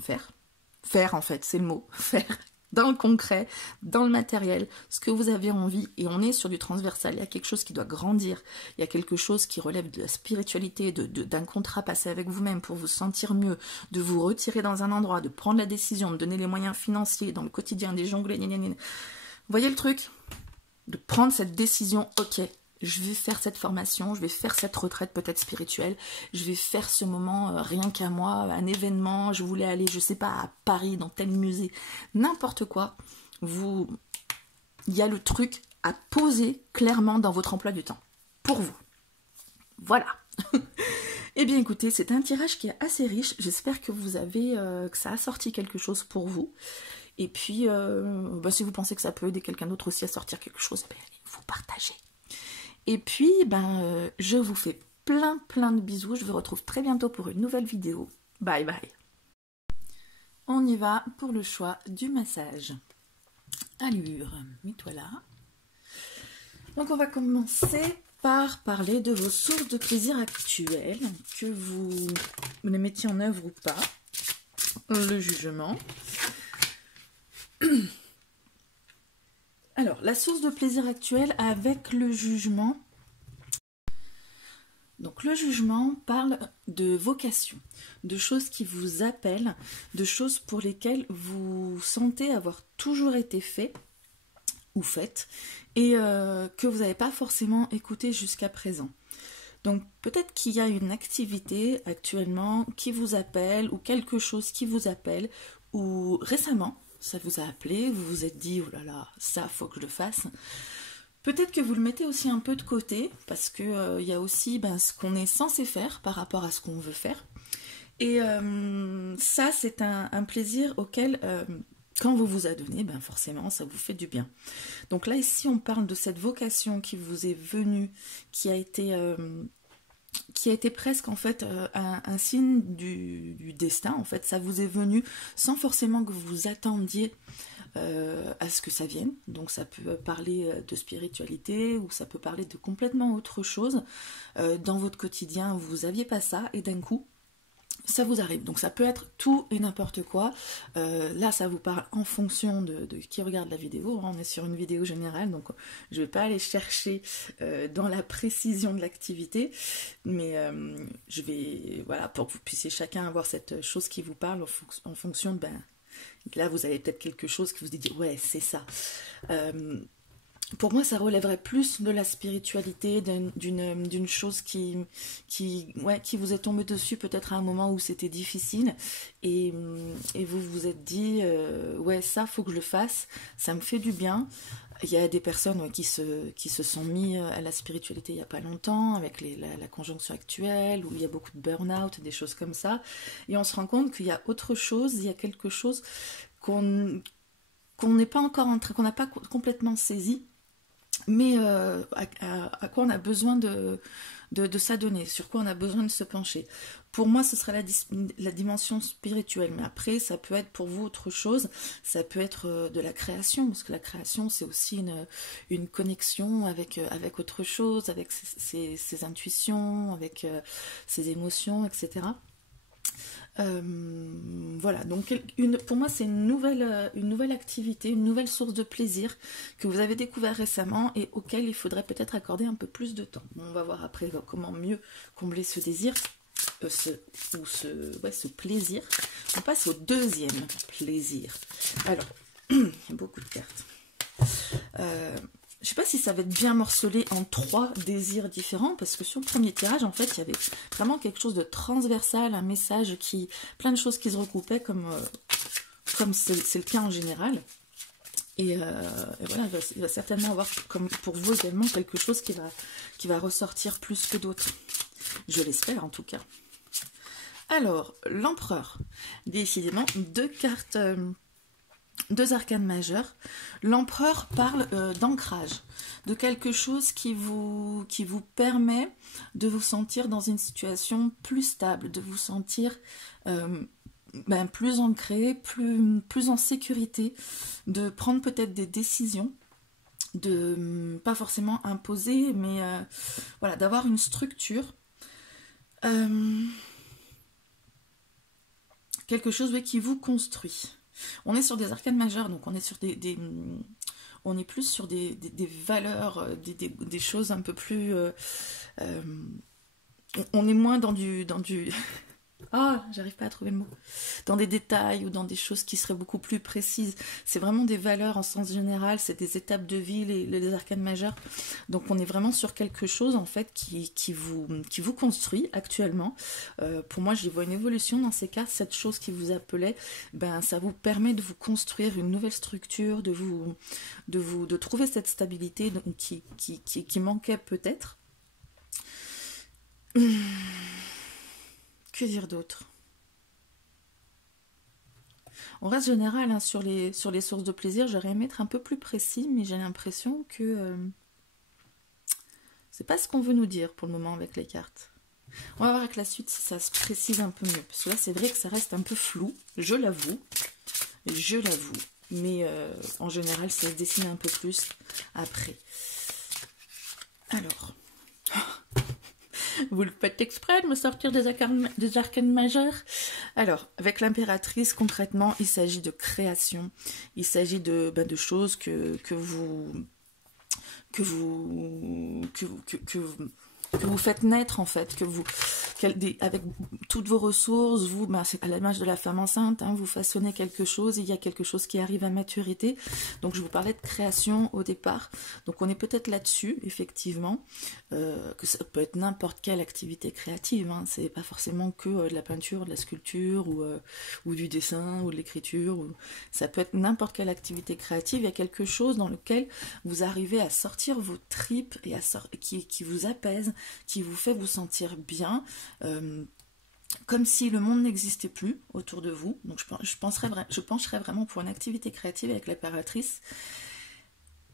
faire en fait, c'est le mot, faire dans le concret, dans le matériel, ce que vous avez envie, et on est sur du transversal, il y a quelque chose qui doit grandir, il y a quelque chose qui relève de la spiritualité, d'un contrat passé avec vous-même pour vous sentir mieux, de vous retirer dans un endroit, de prendre la décision, de donner les moyens financiers dans le quotidien, des jonglés, vous voyez le truc? De prendre cette décision, ok, je vais faire cette formation, je vais faire cette retraite peut-être spirituelle, je vais faire ce moment rien qu'à moi, un événement, je voulais aller, je sais pas, à Paris, dans tel musée, n'importe quoi. Il y a le truc à poser clairement dans votre emploi du temps, pour vous. Voilà. Eh bien écoutez, c'est un tirage qui est assez riche, j'espère que que ça a sorti quelque chose pour vous. Et puis, si vous pensez que ça peut aider quelqu'un d'autre aussi à sortir quelque chose, allez, vous partagez. Et puis, je vous fais plein de bisous. Je vous retrouve très bientôt pour une nouvelle vidéo. Bye bye. On y va pour le choix du massage. Allure, mets-toi là. Donc on va commencer par parler de vos sources de plaisir actuelles, que vous les mettiez en œuvre ou pas. Le jugement. Alors, la source de plaisir actuelle avec le jugement. Donc, le jugement parle de vocation, de choses qui vous appellent, de choses pour lesquelles vous sentez avoir toujours été fait ou faites et que vous n'avez pas forcément écouté jusqu'à présent. Donc peut-être qu'il y a une activité actuellement qui vous appelle ou quelque chose qui vous appelle ou récemment ça vous a appelé, vous vous êtes dit oh là là, ça faut que je le fasse. Peut-être que vous le mettez aussi un peu de côté parce que y a aussi ce qu'on est censé faire par rapport à ce qu'on veut faire. Et ça c'est un plaisir auquel quand vous vous adonnez, forcément ça vous fait du bien. Donc là ici on parle de cette vocation qui vous est venue, qui a été presque en fait un signe du destin. En fait ça vous est venu sans forcément que vous vous attendiez à ce que ça vienne. Donc ça peut parler de spiritualité ou ça peut parler de complètement autre chose. Dans votre quotidien vous aviez pas ça et d'un coup ça vous arrive. Donc ça peut être tout et n'importe quoi. Là ça vous parle en fonction de qui regarde la vidéo. On est sur une vidéo générale, donc je vais pas aller chercher dans la précision de l'activité, mais je vais, voilà, pour que vous puissiez chacun avoir cette chose qui vous parle en fonction de, là vous avez peut-être quelque chose qui vous dit ouais c'est ça. Pour moi, ça relèverait plus de la spiritualité, d'une chose qui vous est tombée dessus peut-être à un moment où c'était difficile et vous vous êtes dit ouais ça faut que je le fasse, ça me fait du bien. Il y a des personnes qui se sont mis à la spiritualité il n'y a pas longtemps avec la conjonction actuelle où il y a beaucoup de burn-out, des choses comme ça, et on se rend compte qu'il y a autre chose, il y a quelque chose qu'on n'est pas encore qu'on n'a pas complètement saisi, mais à quoi on a besoin de s'adonner, sur quoi on a besoin de se pencher. Pour moi, ce serait la dimension spirituelle, mais après, ça peut être pour vous autre chose, ça peut être de la création, parce que la création, c'est aussi une connexion avec autre chose, avec ses intuitions, avec ses émotions, etc. Voilà, donc pour moi c'est une nouvelle activité, une nouvelle source de plaisir que vous avez découvert récemment et auquel il faudrait peut-être accorder un peu plus de temps. On va voir après comment mieux combler ce désir, ce plaisir. On passe au deuxième plaisir. Alors, il y a beaucoup de cartes. Je sais pas si ça va être bien morcelé en 3 désirs différents, parce que sur le premier tirage, en fait, il y avait vraiment quelque chose de transversal, un message plein de choses qui se recoupaient, comme c'est le cas en général. Et voilà, il va certainement avoir, comme pour vous également, quelque chose qui va ressortir plus que d'autres. Je l'espère, en tout cas. Alors, l'empereur. Décidément, 2 cartes... 2 arcanes majeures. L'empereur parle d'ancrage, de quelque chose qui vous permet de vous sentir dans une situation plus stable, de vous sentir plus ancré, plus en sécurité, de prendre peut-être des décisions, de pas forcément imposer, mais voilà, d'avoir une structure. Quelque chose qui vous construit. On est sur des arcanes majeures, donc on est sur on est plus sur des valeurs, des choses un peu plus... on est moins dans du Ah, j'arrive pas à trouver le mot. Dans des détails ou dans des choses qui seraient beaucoup plus précises. C'est vraiment des valeurs en sens général, c'est des étapes de vie, les arcanes majeures. Donc on est vraiment sur quelque chose en fait qui vous construit actuellement. Pour moi, j'y vois une évolution dans ces cas. Cette chose qui vous appelait, ça vous permet de vous construire une nouvelle structure, de trouver cette stabilité qui manquait peut-être. Que dire d'autre? On reste général hein, sur les sources de plaisir. J'aurais aimé être un peu plus précis, mais j'ai l'impression que c'est pas ce qu'on veut nous dire pour le moment avec les cartes. On va voir avec la suite si ça se précise un peu mieux. Parce que là, c'est vrai que ça reste un peu flou, je l'avoue. Mais en général, ça se dessine un peu plus après. Alors, Vous le faites exprès de me sortir des arcanes majeures. Alors, avec l'impératrice, concrètement, il s'agit de création. Il s'agit de choses que vous faites naître, en fait, avec toutes vos ressources, vous, c'est à l'image de la femme enceinte, hein, vous façonnez quelque chose, il y a quelque chose qui arrive à maturité. Donc je vous parlais de création au départ, donc on est peut-être là-dessus, effectivement, que ça peut être n'importe quelle activité créative, hein, c'est pas forcément que de la peinture, de la sculpture, ou du dessin, ou de l'écriture, ça peut être n'importe quelle activité créative, il y a quelque chose dans lequel vous arrivez à sortir vos tripes, et qui vous apaise, qui vous fait vous sentir bien, comme si le monde n'existait plus autour de vous. Donc je pencherais vraiment pour une activité créative avec l'impératrice.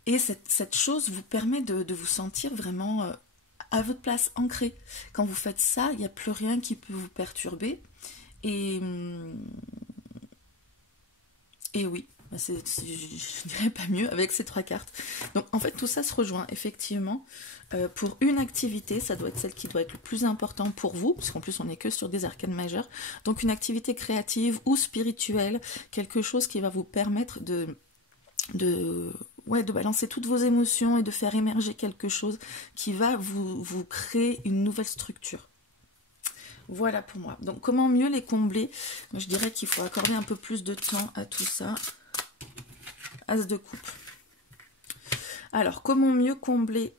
Et cette chose vous permet de vous sentir vraiment à votre place, ancré. Quand vous faites ça, il n'y a plus rien qui peut vous perturber. Et oui, je dirais pas mieux avec ces 3 cartes. Donc en fait tout ça se rejoint effectivement. Pour une activité, ça doit être celle qui doit être le plus important pour vous, parce qu'en plus on n'est que sur des arcanes majeures. Donc une activité créative ou spirituelle, quelque chose qui va vous permettre de balancer toutes vos émotions et de faire émerger quelque chose qui va vous créer une nouvelle structure. Voilà pour moi. Donc comment mieux les combler? Je dirais qu'il faut accorder un peu plus de temps à tout ça. As de coupe. Alors, comment mieux combler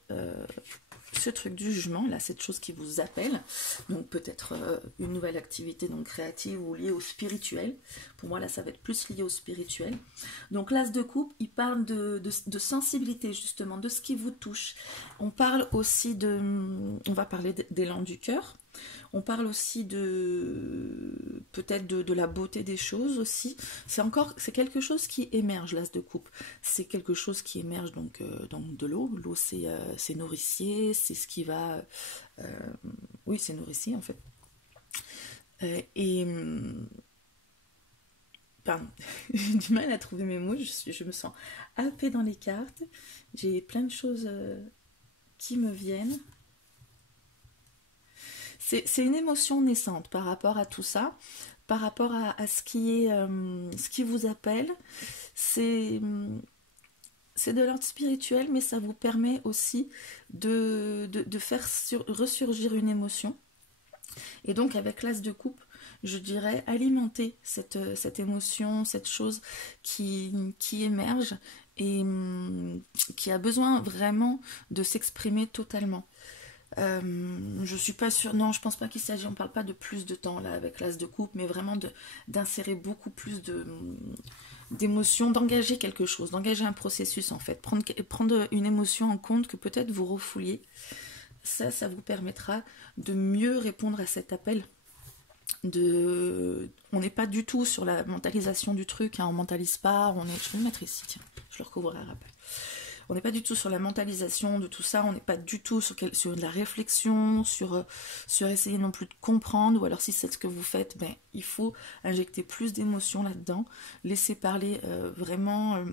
ce truc du jugement, là, cette chose qui vous appelle, donc peut-être une nouvelle activité donc créative ou liée au spirituel. Pour moi, là, ça va être plus lié au spirituel. Donc, l'as de coupe, il parle de sensibilité, justement, de ce qui vous touche. On parle aussi on va parler d'élan du cœur. On parle aussi peut-être de la beauté des choses aussi. C'est quelque chose qui émerge, l'as de coupe. C'est quelque chose qui émerge donc de l'eau. L'eau, c'est nourricier, c'est ce qui va... oui, c'est nourricier en fait. Pardon, j'ai du mal à trouver mes mots, je me sens happée dans les cartes. J'ai plein de choses qui me viennent. C'est une émotion naissante par rapport à tout ça, par rapport à ce qui vous appelle. C'est de l'ordre spirituel, mais ça vous permet aussi de faire ressurgir une émotion. Et donc avec l'as de coupe, je dirais alimenter cette émotion, cette chose qui émerge et qui a besoin vraiment de s'exprimer totalement. Je suis pas sûre, non, je pense pas qu'il s'agit, on parle pas de plus de temps là avec l'as de coupe, mais vraiment d'insérer beaucoup plus d'émotions, d'engager quelque chose, d'engager un processus en fait, prendre une émotion en compte que peut-être vous refouliez. Ça vous permettra de mieux répondre à cet appel. On n'est pas du tout sur la mentalisation du truc, hein, on mentalise pas, je vais le mettre ici, tiens, je le recouvrerai après. On n'est pas du tout sur la mentalisation de tout ça, on n'est pas du tout sur de la réflexion, sur essayer non plus de comprendre, ou alors si c'est ce que vous faites, il faut injecter plus d'émotions là-dedans, laisser parler vraiment...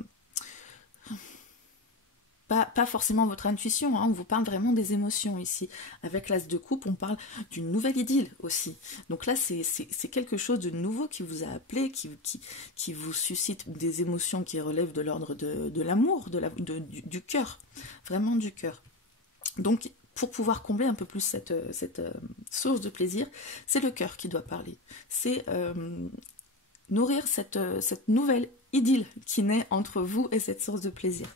Pas forcément votre intuition, hein, on vous parle vraiment des émotions ici. Avec l'as de coupe, on parle d'une nouvelle idylle aussi. Donc là, c'est quelque chose de nouveau qui vous a appelé, qui vous suscite des émotions qui relèvent de l'ordre de l'amour, du cœur, vraiment du cœur. Donc, pour pouvoir combler un peu plus cette source de plaisir, c'est le cœur qui doit parler. C'est nourrir cette nouvelle idylle qui naît entre vous et cette source de plaisir.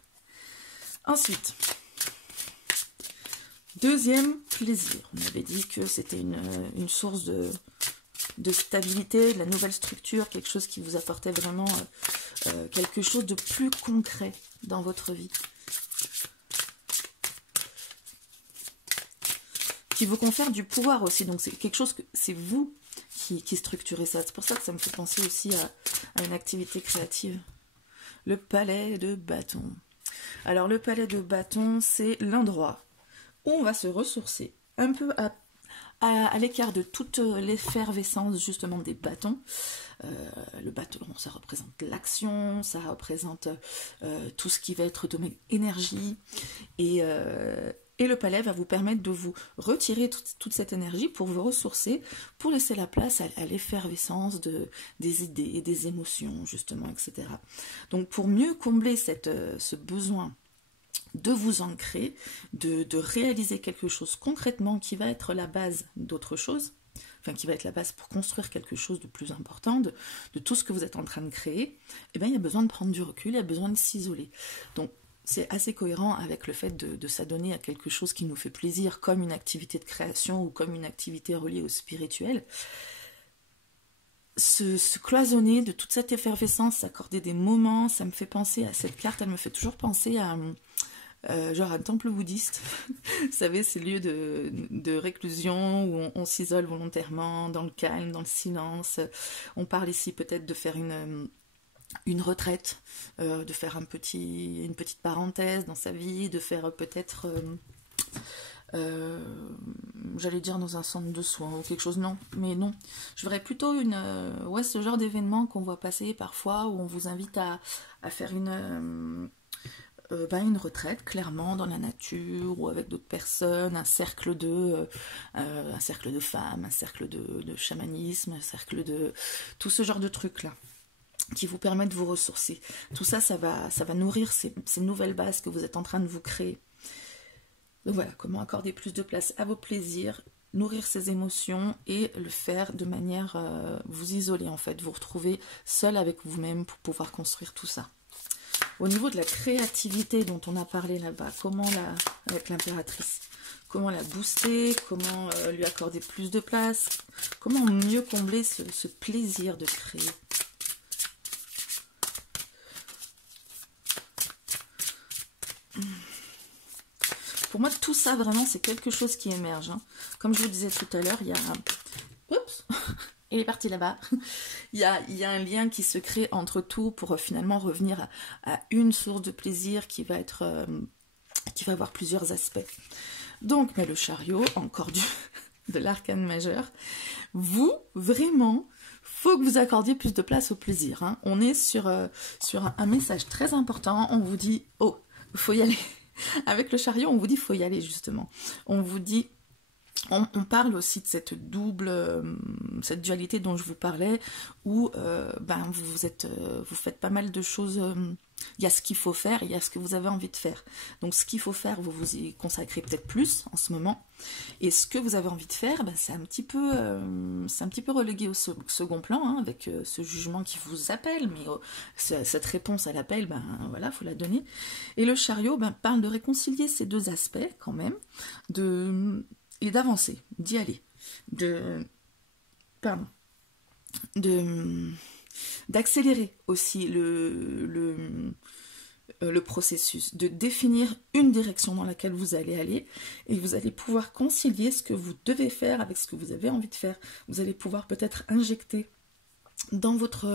Ensuite, deuxième plaisir. On avait dit que c'était une source de stabilité, de la nouvelle structure, quelque chose qui vous apportait vraiment quelque chose de plus concret dans votre vie. Qui vous confère du pouvoir aussi. Donc c'est quelque chose que c'est vous qui structurez ça. C'est pour ça que ça me fait penser aussi à une activité créative. Le palais de bâton. Alors le palais de bâton, c'est l'endroit où on va se ressourcer, un peu à l'écart de toute l'effervescence justement des bâtons. Le bâton, ça représente l'action, ça représente tout ce qui va être domaine énergie. Et Et le palais va vous permettre de vous retirer toute cette énergie pour vous ressourcer, pour laisser la place à l'effervescence des idées, des émotions, justement, etc. Donc pour mieux combler ce besoin de vous ancrer, de réaliser quelque chose concrètement qui va être la base d'autre chose, enfin qui va être la base pour construire quelque chose de plus important, de tout ce que vous êtes en train de créer, eh bien il y a besoin de prendre du recul, il y a besoin de s'isoler. Donc c'est assez cohérent avec le fait de s'adonner à quelque chose qui nous fait plaisir, comme une activité de création ou comme une activité reliée au spirituel. Se cloisonner de toute cette effervescence, s'accorder des moments, ça me fait penser à cette carte, elle me fait toujours penser à genre un temple bouddhiste. Vous savez, ces lieux de réclusion où on s'isole volontairement, dans le calme, dans le silence. On parle ici peut-être de faire une retraite, de faire une petite parenthèse dans sa vie, de faire peut-être, j'allais dire dans un centre de soins ou quelque chose, non, mais non. Je verrais plutôt ce genre d'événement qu'on voit passer parfois où on vous invite à faire une retraite, clairement, dans la nature ou avec d'autres personnes, un cercle de femmes, un cercle de chamanisme, un cercle de tout ce genre de trucs-là qui vous permettent de vous ressourcer. Tout ça, ça va nourrir ces nouvelles bases que vous êtes en train de vous créer. Donc voilà, comment accorder plus de place à vos plaisirs, nourrir ses émotions et le faire de manière vous isoler en fait, vous retrouver seul avec vous-même pour pouvoir construire tout ça. Au niveau de la créativité dont on a parlé là-bas, avec l'impératrice, comment la booster, comment lui accorder plus de place, comment mieux combler ce plaisir de créer. Pour moi, tout ça, vraiment, c'est quelque chose qui émerge. Hein. Comme je vous disais tout à l'heure, il y a... Oups, il est parti là-bas. Il y a un lien qui se crée entre tout pour finalement revenir à une source de plaisir qui va avoir plusieurs aspects. Donc, mais le chariot, encore de l'arcane majeur, vraiment, faut que vous accordiez plus de place au plaisir. Hein. On est sur un message très important. On vous dit, oh, il faut y aller. Avec le chariot, on vous dit, il faut y aller, justement. On vous dit... On parle aussi de cette dualité dont je vous parlais, où vous faites pas mal de choses. Il y a ce qu'il faut faire, et il y a ce que vous avez envie de faire. Donc ce qu'il faut faire, vous vous y consacrez peut-être plus en ce moment. Et ce que vous avez envie de faire, c'est un petit peu relégué au second plan, hein, avec ce jugement qui vous appelle, mais cette réponse à l'appel, voilà, faut la donner. Et le chariot parle de réconcilier ces deux aspects quand même, et d'avancer, d'y aller, d'accélérer aussi le processus, de définir une direction dans laquelle vous allez aller, et vous allez pouvoir concilier ce que vous devez faire avec ce que vous avez envie de faire. Vous allez pouvoir peut-être injecter dans votre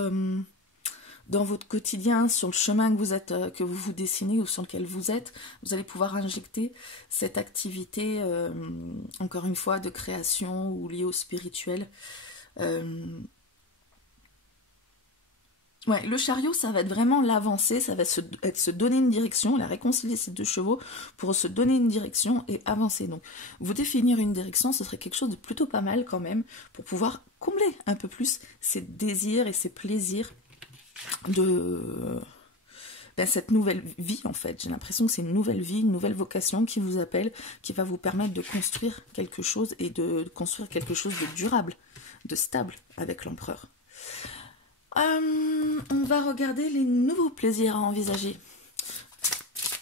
quotidien, sur le chemin que vous vous dessinez ou sur lequel vous êtes, vous allez pouvoir injecter cette activité, encore une fois, de création ou liée au spirituel. Ouais, le chariot, ça va être vraiment l'avancée, ça va être se donner une direction, la réconcilier ces deux chevaux pour se donner une direction et avancer. Donc, vous définir une direction, ce serait quelque chose de plutôt pas mal quand même, pour pouvoir combler un peu plus ces désirs et ces plaisirs de cette nouvelle vie en fait. J'ai l'impression que c'est une nouvelle vie, une nouvelle vocation qui vous appelle, qui va vous permettre de construire quelque chose et de construire quelque chose de durable, de stable avec l'empereur. On va regarder les nouveaux plaisirs à envisager.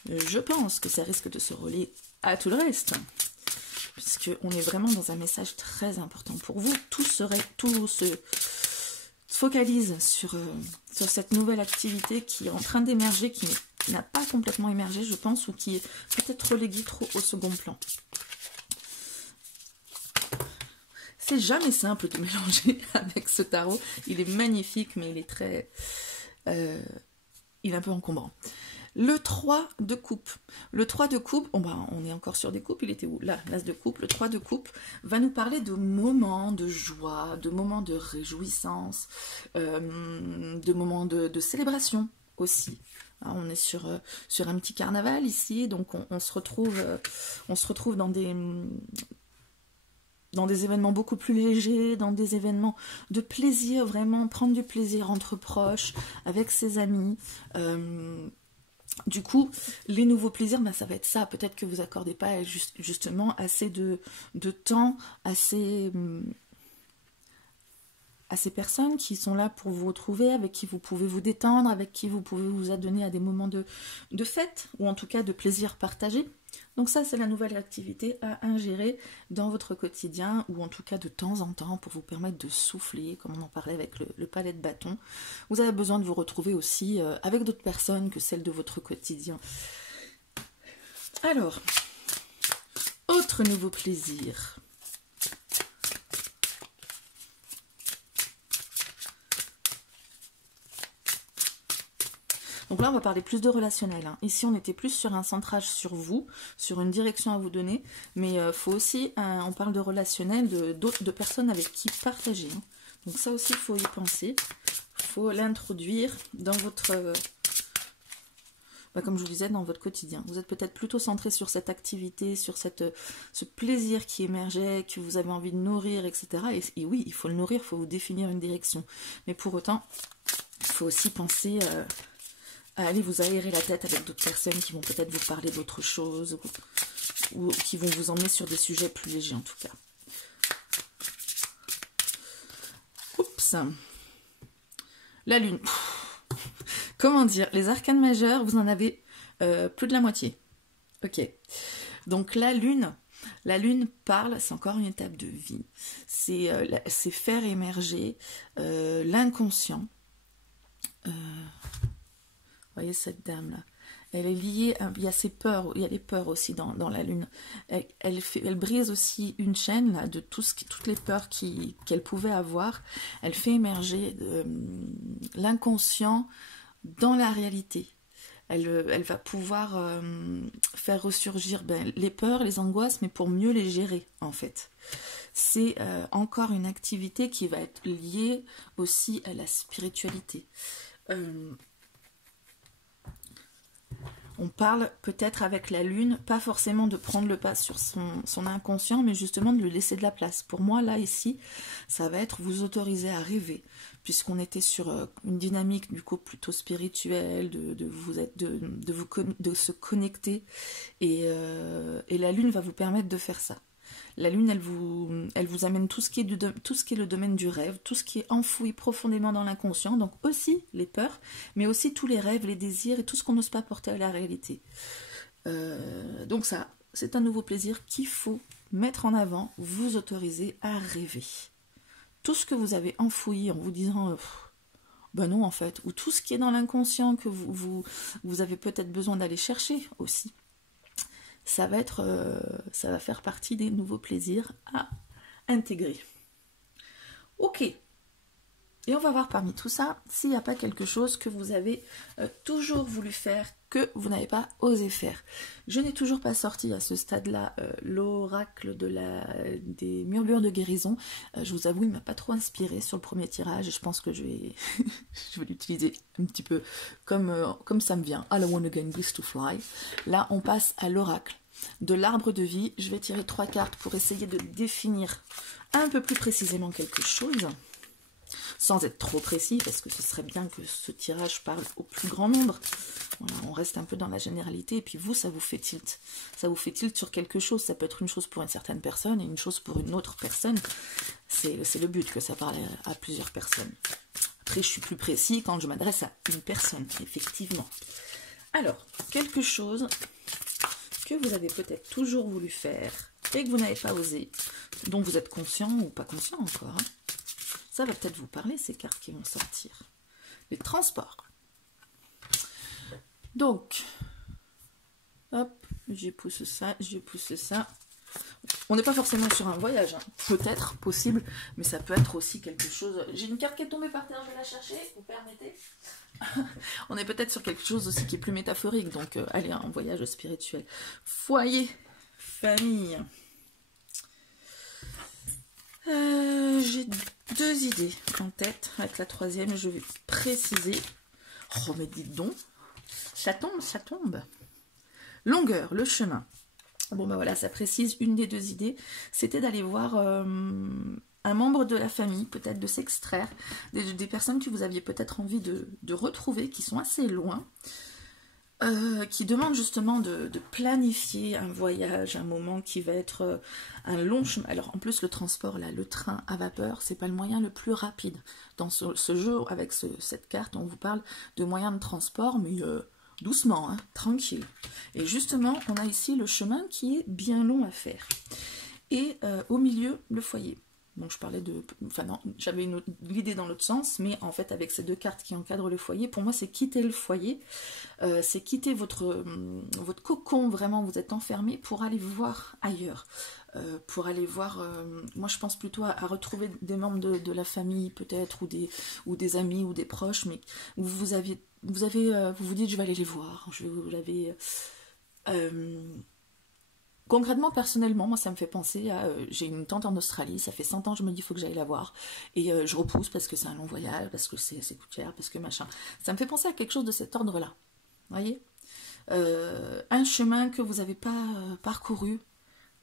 Je pense que ça risque de se relier à tout le reste, puisqu'on est vraiment dans un message très important pour vous. Tout se focalise sur cette nouvelle activité qui est en train d'émerger, qui n'a pas complètement émergé, je pense, ou qui est peut-être reléguée trop au second plan. C'est jamais simple de mélanger avec ce tarot. Il est magnifique, mais il est très... il est un peu encombrant. Le 3 de coupe. Le 3 de coupe, on est encore sur des coupes, il était où? Là, l'as de coupe. Le 3 de coupe va nous parler de moments de joie, de moments de réjouissance, de moments de célébration aussi. On est sur un petit carnaval ici, donc on se retrouve dans des événements beaucoup plus légers, dans des événements de plaisir, vraiment prendre du plaisir entre proches, avec ses amis. Du coup, les nouveaux plaisirs, bah, ça va être ça. Peut-être que vous accordez pas justement assez de temps à ces personnes qui sont là pour vous retrouver, avec qui vous pouvez vous détendre, avec qui vous pouvez vous adonner à des moments de fête, ou en tout cas de plaisir partagé. Donc ça, c'est la nouvelle activité à ingérer dans votre quotidien, ou en tout cas de temps en temps, pour vous permettre de souffler, comme on en parlait avec le palais de bâton. Vous avez besoin de vous retrouver aussi avec d'autres personnes que celles de votre quotidien. Alors, autre nouveau plaisir. Donc là, on va parler plus de relationnel. Hein. Ici, on était plus sur un centrage sur vous, sur une direction à vous donner. Mais faut aussi, on parle de relationnel, de personnes avec qui partager. Hein. Donc ça aussi, il faut y penser. Il faut l'introduire dans votre... comme je vous disais, dans votre quotidien. Vous êtes peut-être plutôt centré sur cette activité, sur ce plaisir qui émergeait, que vous avez envie de nourrir, etc. Et oui, il faut le nourrir, il faut vous définir une direction. Mais pour autant, il faut aussi penser... à aller vous aérer la tête avec d'autres personnes qui vont peut-être vous parler d'autres choses ou qui vont vous emmener sur des sujets plus légers en tout cas. Oups. La lune. Comment dire? Les arcanes majeures, vous en avez plus de la moitié. Ok. Donc la lune parle, c'est encore une étape de vie. C'est faire émerger l'inconscient. Vous voyez cette dame-là, elle est liée, il y a ses peurs, il y a des peurs aussi dans la lune. Elle brise aussi une chaîne là, de toutes les peurs qu'elle pouvait avoir. Elle fait émerger l'inconscient dans la réalité. Elle va pouvoir faire ressurgir les peurs, les angoisses, mais pour mieux les gérer en fait. C'est encore une activité qui va être liée aussi à la spiritualité. On parle peut-être avec la lune, pas forcément de prendre le pas sur son inconscient, mais justement de lui laisser de la place. Pour moi, là, ici, ça va être vous autoriser à rêver, puisqu'on était sur une dynamique du coup plutôt spirituelle, de se connecter, et la lune va vous permettre de faire ça. La lune, elle vous amène tout ce qui est le domaine du rêve, tout ce qui est enfoui profondément dans l'inconscient, donc aussi les peurs, mais aussi tous les rêves, les désirs et tout ce qu'on n'ose pas porter à la réalité. Donc ça, c'est un nouveau plaisir qu'il faut mettre en avant, vous autoriser à rêver. Tout ce que vous avez enfoui en vous disant ben non en fait, ou tout ce qui est dans l'inconscient que vous avez peut-être besoin d'aller chercher aussi. Ça va faire partie des nouveaux plaisirs à intégrer. Ok. Et on va voir parmi tout ça s'il n'y a pas quelque chose que vous avez toujours voulu faire, que vous n'avez pas osé faire. Je n'ai toujours pas sorti à ce stade-là l'oracle des murmures de guérison. Je vous avoue, il ne m'a pas trop inspiré sur le premier tirage et je pense que je vais, je vais l'utiliser un petit peu comme ça me vient. All I want again is to fly. Là, on passe à l'oracle de l'arbre de vie. Je vais tirer 3 cartes pour essayer de définir un peu plus précisément quelque chose. Sans être trop précis, parce que ce serait bien que ce tirage parle au plus grand nombre. Voilà, on reste un peu dans la généralité, et puis vous, ça vous fait tilt. Ça vous fait tilt sur quelque chose, ça peut être une chose pour une certaine personne, et une chose pour une autre personne. C'est le but, que ça parle à plusieurs personnes. Après, je suis plus précis quand je m'adresse à une personne, effectivement. Alors, quelque chose que vous avez peut-être toujours voulu faire, et que vous n'avez pas osé, dont vous êtes conscient ou pas conscient encore, hein. Ça va peut-être vous parler, ces cartes qui vont sortir. Les transports. Donc, hop, je pousse ça, je pousse ça. On n'est pas forcément sur un voyage, hein. Peut-être, possible, mais ça peut être aussi quelque chose... J'ai une carte qui est tombée par terre, je vais la chercher, vous permettez. On est peut-être sur quelque chose aussi qui est plus métaphorique, donc allez, un voyage spirituel. Foyer, famille... j'ai 2 idées en tête. Avec la troisième, je vais préciser. Oh, mais dites donc. Ça tombe, ça tombe. Longueur, le chemin. Bon, ben voilà, ça précise une des deux idées. C'était d'aller voir un membre de la famille, peut-être de s'extraire, des personnes que vous aviez peut-être envie de retrouver, qui sont assez loin, qui demandent justement de planifier un voyage, un moment qui va être un long chemin. Alors en plus le transport, là, le train à vapeur, c'est pas le moyen le plus rapide. Dans ce jeu, avec cette carte, on vous parle de moyens de transport, mais doucement, hein, tranquille. Et justement, on a ici le chemin qui est bien long à faire. Et au milieu, le foyer. Donc je parlais de... Enfin non, j'avais l'idée dans l'autre sens, mais en fait avec ces deux cartes qui encadrent le foyer, pour moi c'est quitter le foyer, c'est quitter votre cocon, vraiment, vous êtes enfermé pour aller voir ailleurs. Pour aller voir, moi je pense plutôt à retrouver des membres de la famille peut-être, ou des amis ou des proches, mais vous vous dites je vais aller les voir, concrètement, personnellement, moi ça me fait penser à, j'ai une tante en Australie, ça fait 100 ans que je me dis il faut que j'aille la voir, et je repousse parce que c'est un long voyage, parce que c'est coûte cher, parce que machin. Ça me fait penser à quelque chose de cet ordre-là, voyez, un chemin que vous n'avez pas parcouru.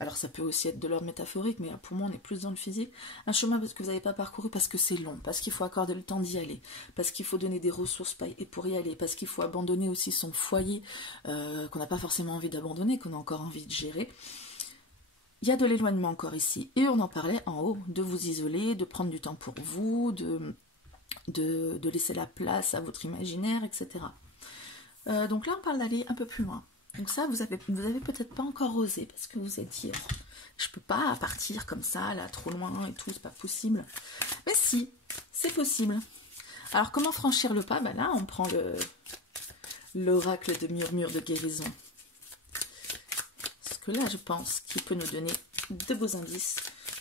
Alors ça peut aussi être de l'ordre métaphorique, mais pour moi on est plus dans le physique. Un chemin parce que vous n'avez pas parcouru, parce que c'est long, parce qu'il faut accorder le temps d'y aller, parce qu'il faut donner des ressources pour y aller, parce qu'il faut abandonner aussi son foyer, qu'on n'a pas forcément envie d'abandonner, qu'on a encore envie de gérer. Il y a de l'éloignement encore ici, et on en parlait en haut, de vous isoler, de prendre du temps pour vous, de laisser la place à votre imaginaire, etc. Donc là on parle d'aller un peu plus loin. Donc ça, vous avez peut-être pas encore osé, parce que vous êtes dit, oh, je peux pas partir comme ça, là, trop loin et tout, c'est pas possible. Mais si, c'est possible. Alors, comment franchir le pas? Ben là, on prend l'oracle de murmure de guérison. Parce que là, je pense qu'il peut nous donner de beaux indices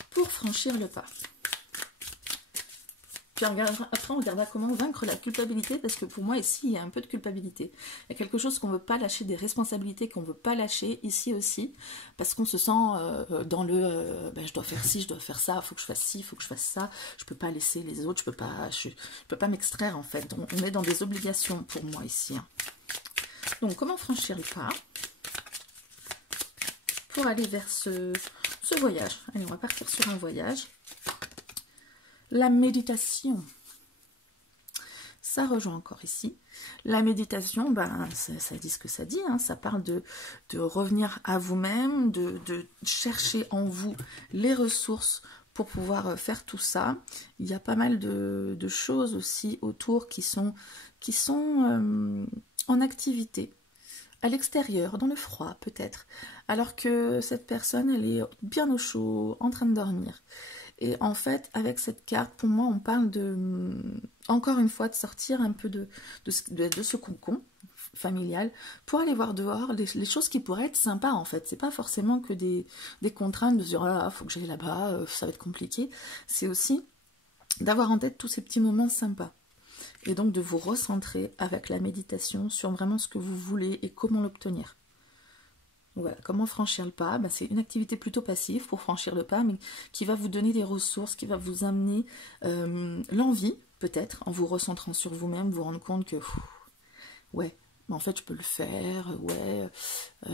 pour franchir le pas. Puis après, on regardera comment vaincre la culpabilité, parce que pour moi, ici, il y a un peu de culpabilité. Il y a quelque chose qu'on ne veut pas lâcher, des responsabilités qu'on ne veut pas lâcher, ici aussi, parce qu'on se sent dans le ben, je dois faire ci, je dois faire ça, il faut que je fasse ci, il faut que je fasse ça, je ne peux pas laisser les autres, je peux pas m'extraire, en fait. On est dans des obligations pour moi, ici. Hein. Donc, comment franchir le pas pour aller vers ce voyage? Allez, on va partir sur un voyage. La méditation, ça rejoint encore ici. La méditation, ben, ça dit ce que ça dit, hein, ça parle de revenir à vous-même, de chercher en vous les ressources pour pouvoir faire tout ça. Il y a pas mal de choses aussi autour qui sont en activité, à l'extérieur, dans le froid peut-être, alors que cette personne, elle est bien au chaud, en train de dormir. Et en fait, avec cette carte, pour moi, on parle encore une fois, de sortir un peu de ce cocon familial pour aller voir dehors les choses qui pourraient être sympas, en fait. C'est pas forcément que des contraintes de se dire, oh là, faut que j'aille là-bas, ça va être compliqué. C'est aussi d'avoir en tête tous ces petits moments sympas. Et donc de vous recentrer avec la méditation sur vraiment ce que vous voulez et comment l'obtenir. Voilà, comment franchir le pas, ben, c'est une activité plutôt passive pour franchir le pas, mais qui va vous donner des ressources, qui va vous amener l'envie, peut-être, en vous recentrant sur vous-même, vous rendre compte que, ouais, en fait, je peux le faire, ouais,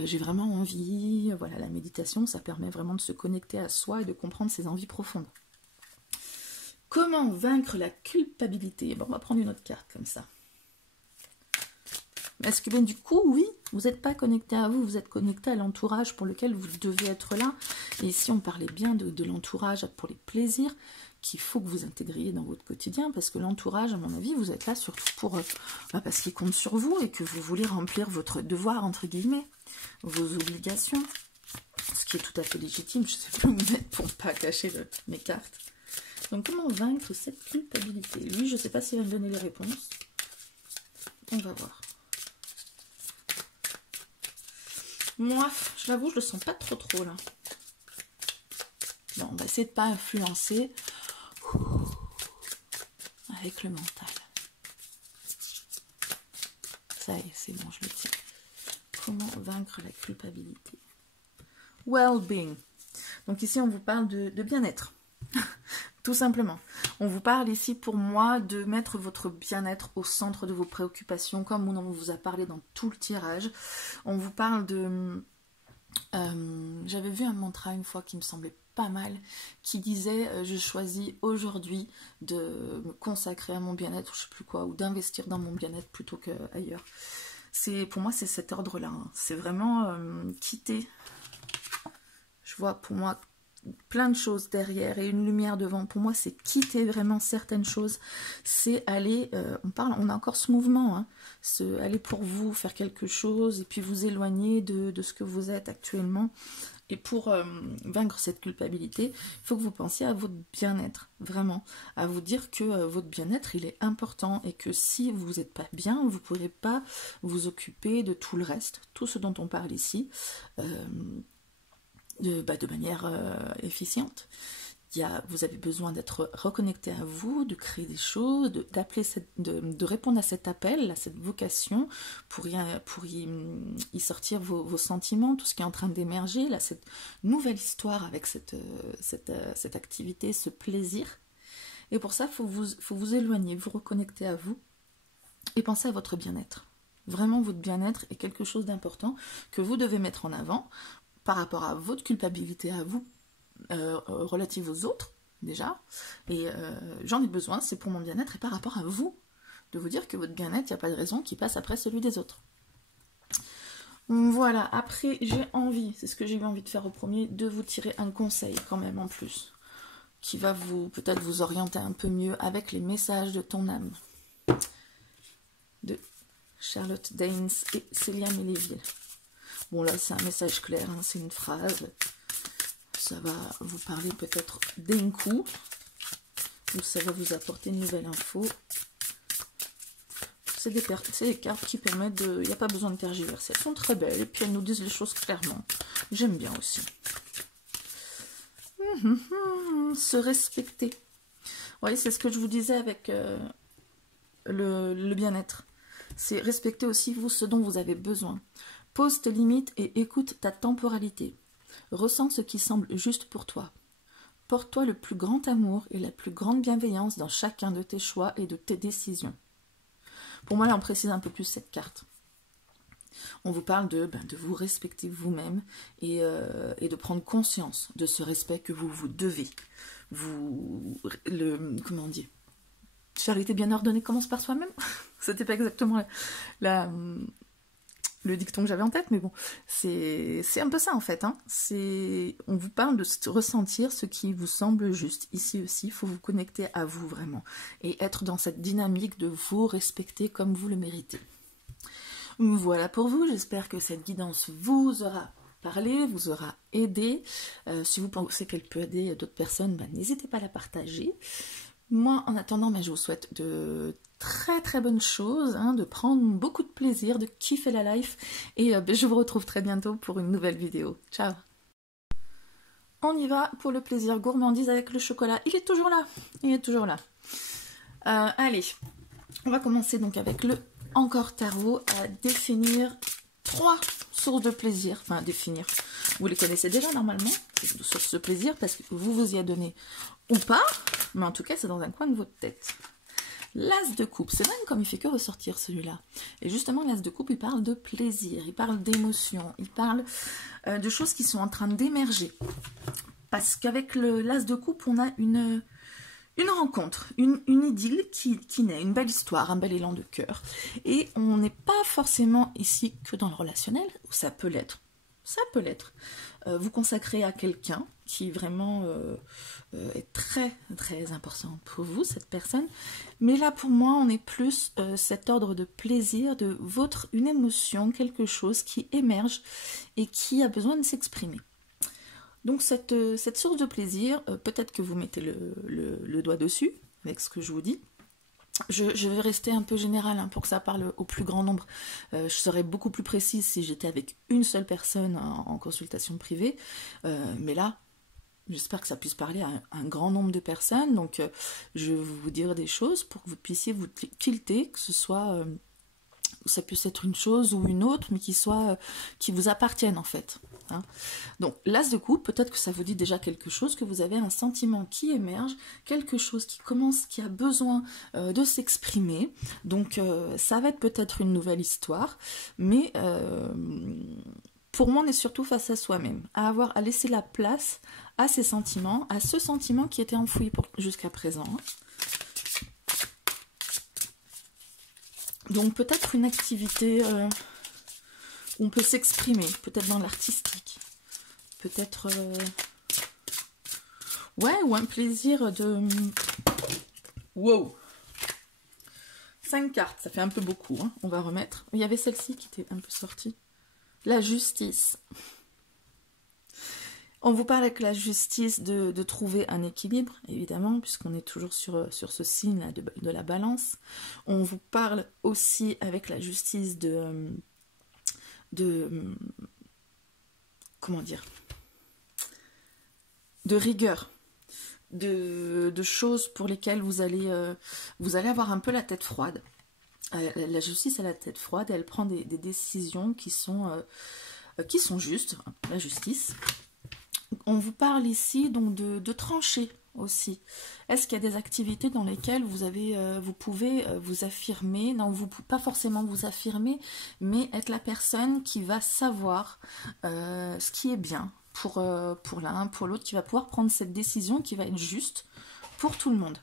j'ai vraiment envie. Voilà, la méditation, ça permet vraiment de se connecter à soi et de comprendre ses envies profondes. Comment vaincre la culpabilité? Bon, on va prendre une autre carte comme ça. Est-ce que bien du coup, oui, vous n'êtes pas connecté à vous, vous êtes connecté à l'entourage pour lequel vous devez être là. Et ici, on parlait bien de l'entourage pour les plaisirs qu'il faut que vous intégriez dans votre quotidien, parce que l'entourage, à mon avis, vous êtes là surtout pour parce qu'il compte sur vous et que vous voulez remplir votre devoir, entre guillemets, vos obligations, ce qui est tout à fait légitime. Je ne sais plus où me mettre pour ne pas cacher mes cartes. Donc, comment vaincre cette culpabilité? Lui, je ne sais pas s'il va me donner les réponses. On va voir. Moi, je l'avoue, je le sens pas trop là. Bon, on va essayer de pas influencer avec le mental. Ça y est, c'est bon, je le tiens. Comment vaincre la culpabilité? Well-being. Donc ici, on vous parle de bien-être. Tout simplement. On vous parle ici pour moi de mettre votre bien-être au centre de vos préoccupations, comme on vous a parlé dans tout le tirage. On vous parle de... j'avais vu un mantra une fois qui me semblait pas mal, qui disait je choisis aujourd'hui de me consacrer à mon bien-être, ou je sais plus quoi, ou d'investir dans mon bien-être plutôt qu'ailleurs. Pour moi c'est cet ordre-là, hein. C'est vraiment quitter. Je vois pour moi plein de choses derrière et une lumière devant. Pour moi c'est quitter vraiment certaines choses, c'est aller, on a encore ce mouvement, hein, aller pour vous, faire quelque chose et puis vous éloigner de ce que vous êtes actuellement. Et pour vaincre cette culpabilité, il faut que vous pensiez à votre bien-être, vraiment, à vous dire que votre bien-être, il est important et que si vous n'êtes pas bien, vous ne pourrez pas vous occuper de tout le reste, tout ce dont on parle ici, de manière efficiente. Vous avez besoin d'être reconnecté à vous, de créer des choses, de répondre à cet appel, à cette vocation, pour y sortir vos sentiments, tout ce qui est en train d'émerger, là, cette nouvelle histoire avec cette activité, ce plaisir. Et pour ça, il faut vous éloigner, vous reconnecter à vous et penser à votre bien-être. Vraiment, votre bien-être est quelque chose d'important que vous devez mettre en avant par rapport à votre culpabilité à vous, relative aux autres, déjà, et j'en ai besoin, c'est pour mon bien-être, et par rapport à vous, de vous dire que votre bien-être, il n'y a pas de raison qu'il passe après celui des autres. Voilà, après, j'ai envie, c'est ce que j'ai eu envie de faire au premier, de vous tirer un conseil quand même en plus, qui va peut-être vous orienter un peu mieux avec les messages de ton âme, de Charlotte Daines et Célia Méléville. Bon là, c'est un message clair, hein, c'est une phrase. Ça va vous parler peut-être d'un coup, ou ça va vous apporter une nouvelle info. C'est des cartes qui permettent de... Il n'y a pas besoin de tergiverser. Elles sont très belles, et puis elles nous disent les choses clairement. J'aime bien aussi. Se respecter. Vous voyez, c'est ce que je vous disais avec le bien-être. C'est respecter aussi vous ce dont vous avez besoin. Pose tes limites et écoute ta temporalité. Ressens ce qui semble juste pour toi. Porte-toi le plus grand amour et la plus grande bienveillance dans chacun de tes choix et de tes décisions. Pour moi, là, on précise un peu plus cette carte. On vous parle de vous respecter vous-même et de prendre conscience de ce respect que vous devez. Comment on dit ? Charité bien ordonnée commence par soi-même. C'était pas exactement le dicton que j'avais en tête, mais bon, c'est un peu ça en fait. Hein. On vous parle de ressentir ce qui vous semble juste. Ici aussi, il faut vous connecter à vous vraiment et être dans cette dynamique de vous respecter comme vous le méritez. Voilà pour vous, j'espère que cette guidance vous aura parlé, vous aura aidé. Si vous pensez qu'elle peut aider d'autres personnes, n'hésitez pas à la partager. Moi, en attendant, je vous souhaite de très très bonnes choses, hein, de prendre beaucoup de plaisir, de kiffer la life, et je vous retrouve très bientôt pour une nouvelle vidéo. Ciao! On y va pour le plaisir gourmandise avec le chocolat. Il est toujours là, il est toujours là. Allez, on va commencer donc avec le Encore Tarot à définir 3 sources de plaisir. Enfin, définir. Vous les connaissez déjà normalement, ces sources de plaisir, parce que vous vous y a donné ou pas, mais en tout cas, c'est dans un coin de votre tête. L'As de coupe, c'est dingue comme il fait que ressortir celui-là. Et justement, l'As de coupe, il parle de plaisir, il parle d'émotion, il parle de choses qui sont en train d'émerger. Parce qu'avec l'As de coupe, on a une rencontre, une idylle qui naît, une belle histoire, un bel élan de cœur. Et on n'est pas forcément ici que dans le relationnel, où ça peut l'être. Ça peut l'être. Vous consacrez à quelqu'un qui vraiment est très très important pour vous, cette personne. Mais là, pour moi, on est plus cet ordre de plaisir, une émotion, quelque chose qui émerge et qui a besoin de s'exprimer. Donc cette source de plaisir, peut-être que vous mettez le doigt dessus, avec ce que je vous dis. Je vais rester un peu générale, hein, pour que ça parle au plus grand nombre. Je serais beaucoup plus précise si j'étais avec une seule personne en consultation privée. Mais là, j'espère que ça puisse parler à un grand nombre de personnes. Donc, je vais vous dire des choses pour que vous puissiez vous tilter, que ce soit... ça puisse être une chose ou une autre, mais qui vous appartiennent en fait. Hein. Donc, l'as de coupe, peut-être que ça vous dit déjà quelque chose, que vous avez un sentiment qui émerge, quelque chose qui commence, qui a besoin de s'exprimer. Donc, ça va être peut-être une nouvelle histoire, mais pour moi, on est surtout face à soi-même, à laisser la place à ces sentiments, à ce sentiment qui était enfoui jusqu'à présent. Donc, peut-être une activité où on peut s'exprimer, peut-être dans l'artistique. Peut-être... ouais, ou un plaisir de... Wow! 5 cartes, ça fait un peu beaucoup, hein. On va remettre. Il y avait celle-ci qui était un peu sortie. La justice. On vous parle avec la justice de trouver un équilibre, évidemment, puisqu'on est toujours sur ce signe-là de la balance. On vous parle aussi avec la justice comment dire, de rigueur, de choses pour lesquelles vous allez avoir un peu la tête froide. La justice a la tête froide, elle prend des décisions qui sont justes, la justice. On vous parle ici donc de trancher aussi. Est-ce qu'il y a des activités dans lesquelles vous pouvez vous affirmer, non, pas forcément vous affirmer, mais être la personne qui va savoir ce qui est bien pour l'un, pour l'autre, qui va pouvoir prendre cette décision qui va être juste pour tout le monde.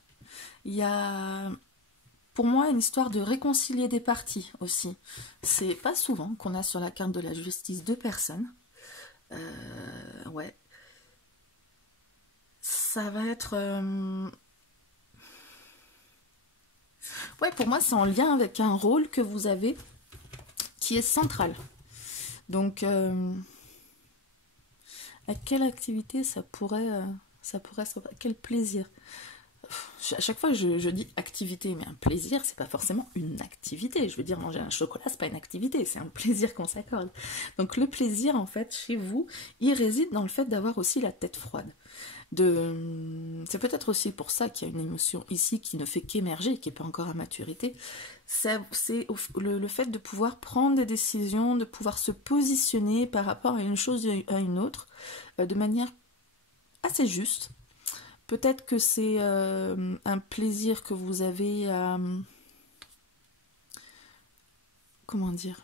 Il y a, pour moi, une histoire de réconcilier des parties aussi. C'est pas souvent qu'on a sur la carte de la justice 2 personnes. Ouais. Ça va être... ouais, pour moi, c'est en lien avec un rôle que vous avez qui est central. Donc, à quelle activité ça pourrait se... Quel plaisir. À chaque fois, je dis activité, mais un plaisir, c'est pas forcément une activité. Je veux dire, manger un chocolat, c'est pas une activité, c'est un plaisir qu'on s'accorde. Donc, le plaisir, en fait, chez vous, il réside dans le fait d'avoir aussi la tête froide. C'est peut-être aussi pour ça qu'il y a une émotion ici qui ne fait qu'émerger, qui n'est pas encore à maturité. C'est le fait de pouvoir prendre des décisions, de pouvoir se positionner par rapport à une chose et à une autre, de manière assez juste. Peut-être que c'est un plaisir que vous avez à... comment dire ?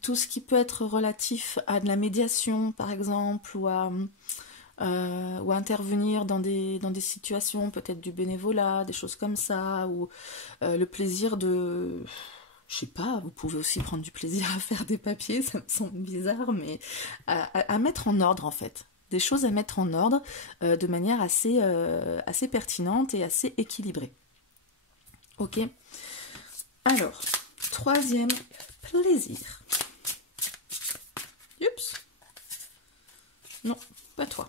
Tout ce qui peut être relatif à de la médiation, par exemple, ou à intervenir dans des situations, peut-être du bénévolat, des choses comme ça, ou le plaisir de... Je sais pas, vous pouvez aussi prendre du plaisir à faire des papiers, ça me semble bizarre, mais à mettre en ordre, en fait. Des choses à mettre en ordre de manière assez pertinente et assez équilibrée. Ok ? Alors, troisième plaisir. Oups. Non, pas toi.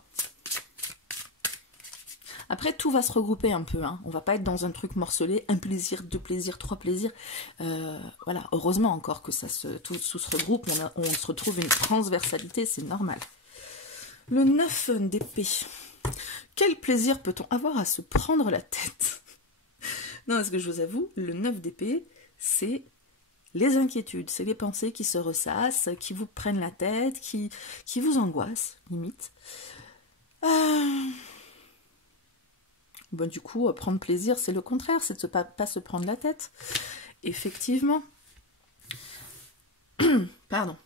Après, tout va se regrouper un peu. Hein. On va pas être dans un truc morcelé. Un plaisir, 2 plaisirs, 3 plaisirs. Voilà, heureusement encore que tout se regroupe. On se retrouve une transversalité, c'est normal. Le 9 d'épée. Quel plaisir peut-on avoir à se prendre la tête? Non, parce que je vous avoue, le 9 d'épée, c'est... les inquiétudes, c'est les pensées qui se ressassent, qui vous prennent la tête, qui vous angoissent, limite. Bon, du coup, prendre plaisir, c'est le contraire, c'est de pas se prendre la tête. Effectivement. Pardon.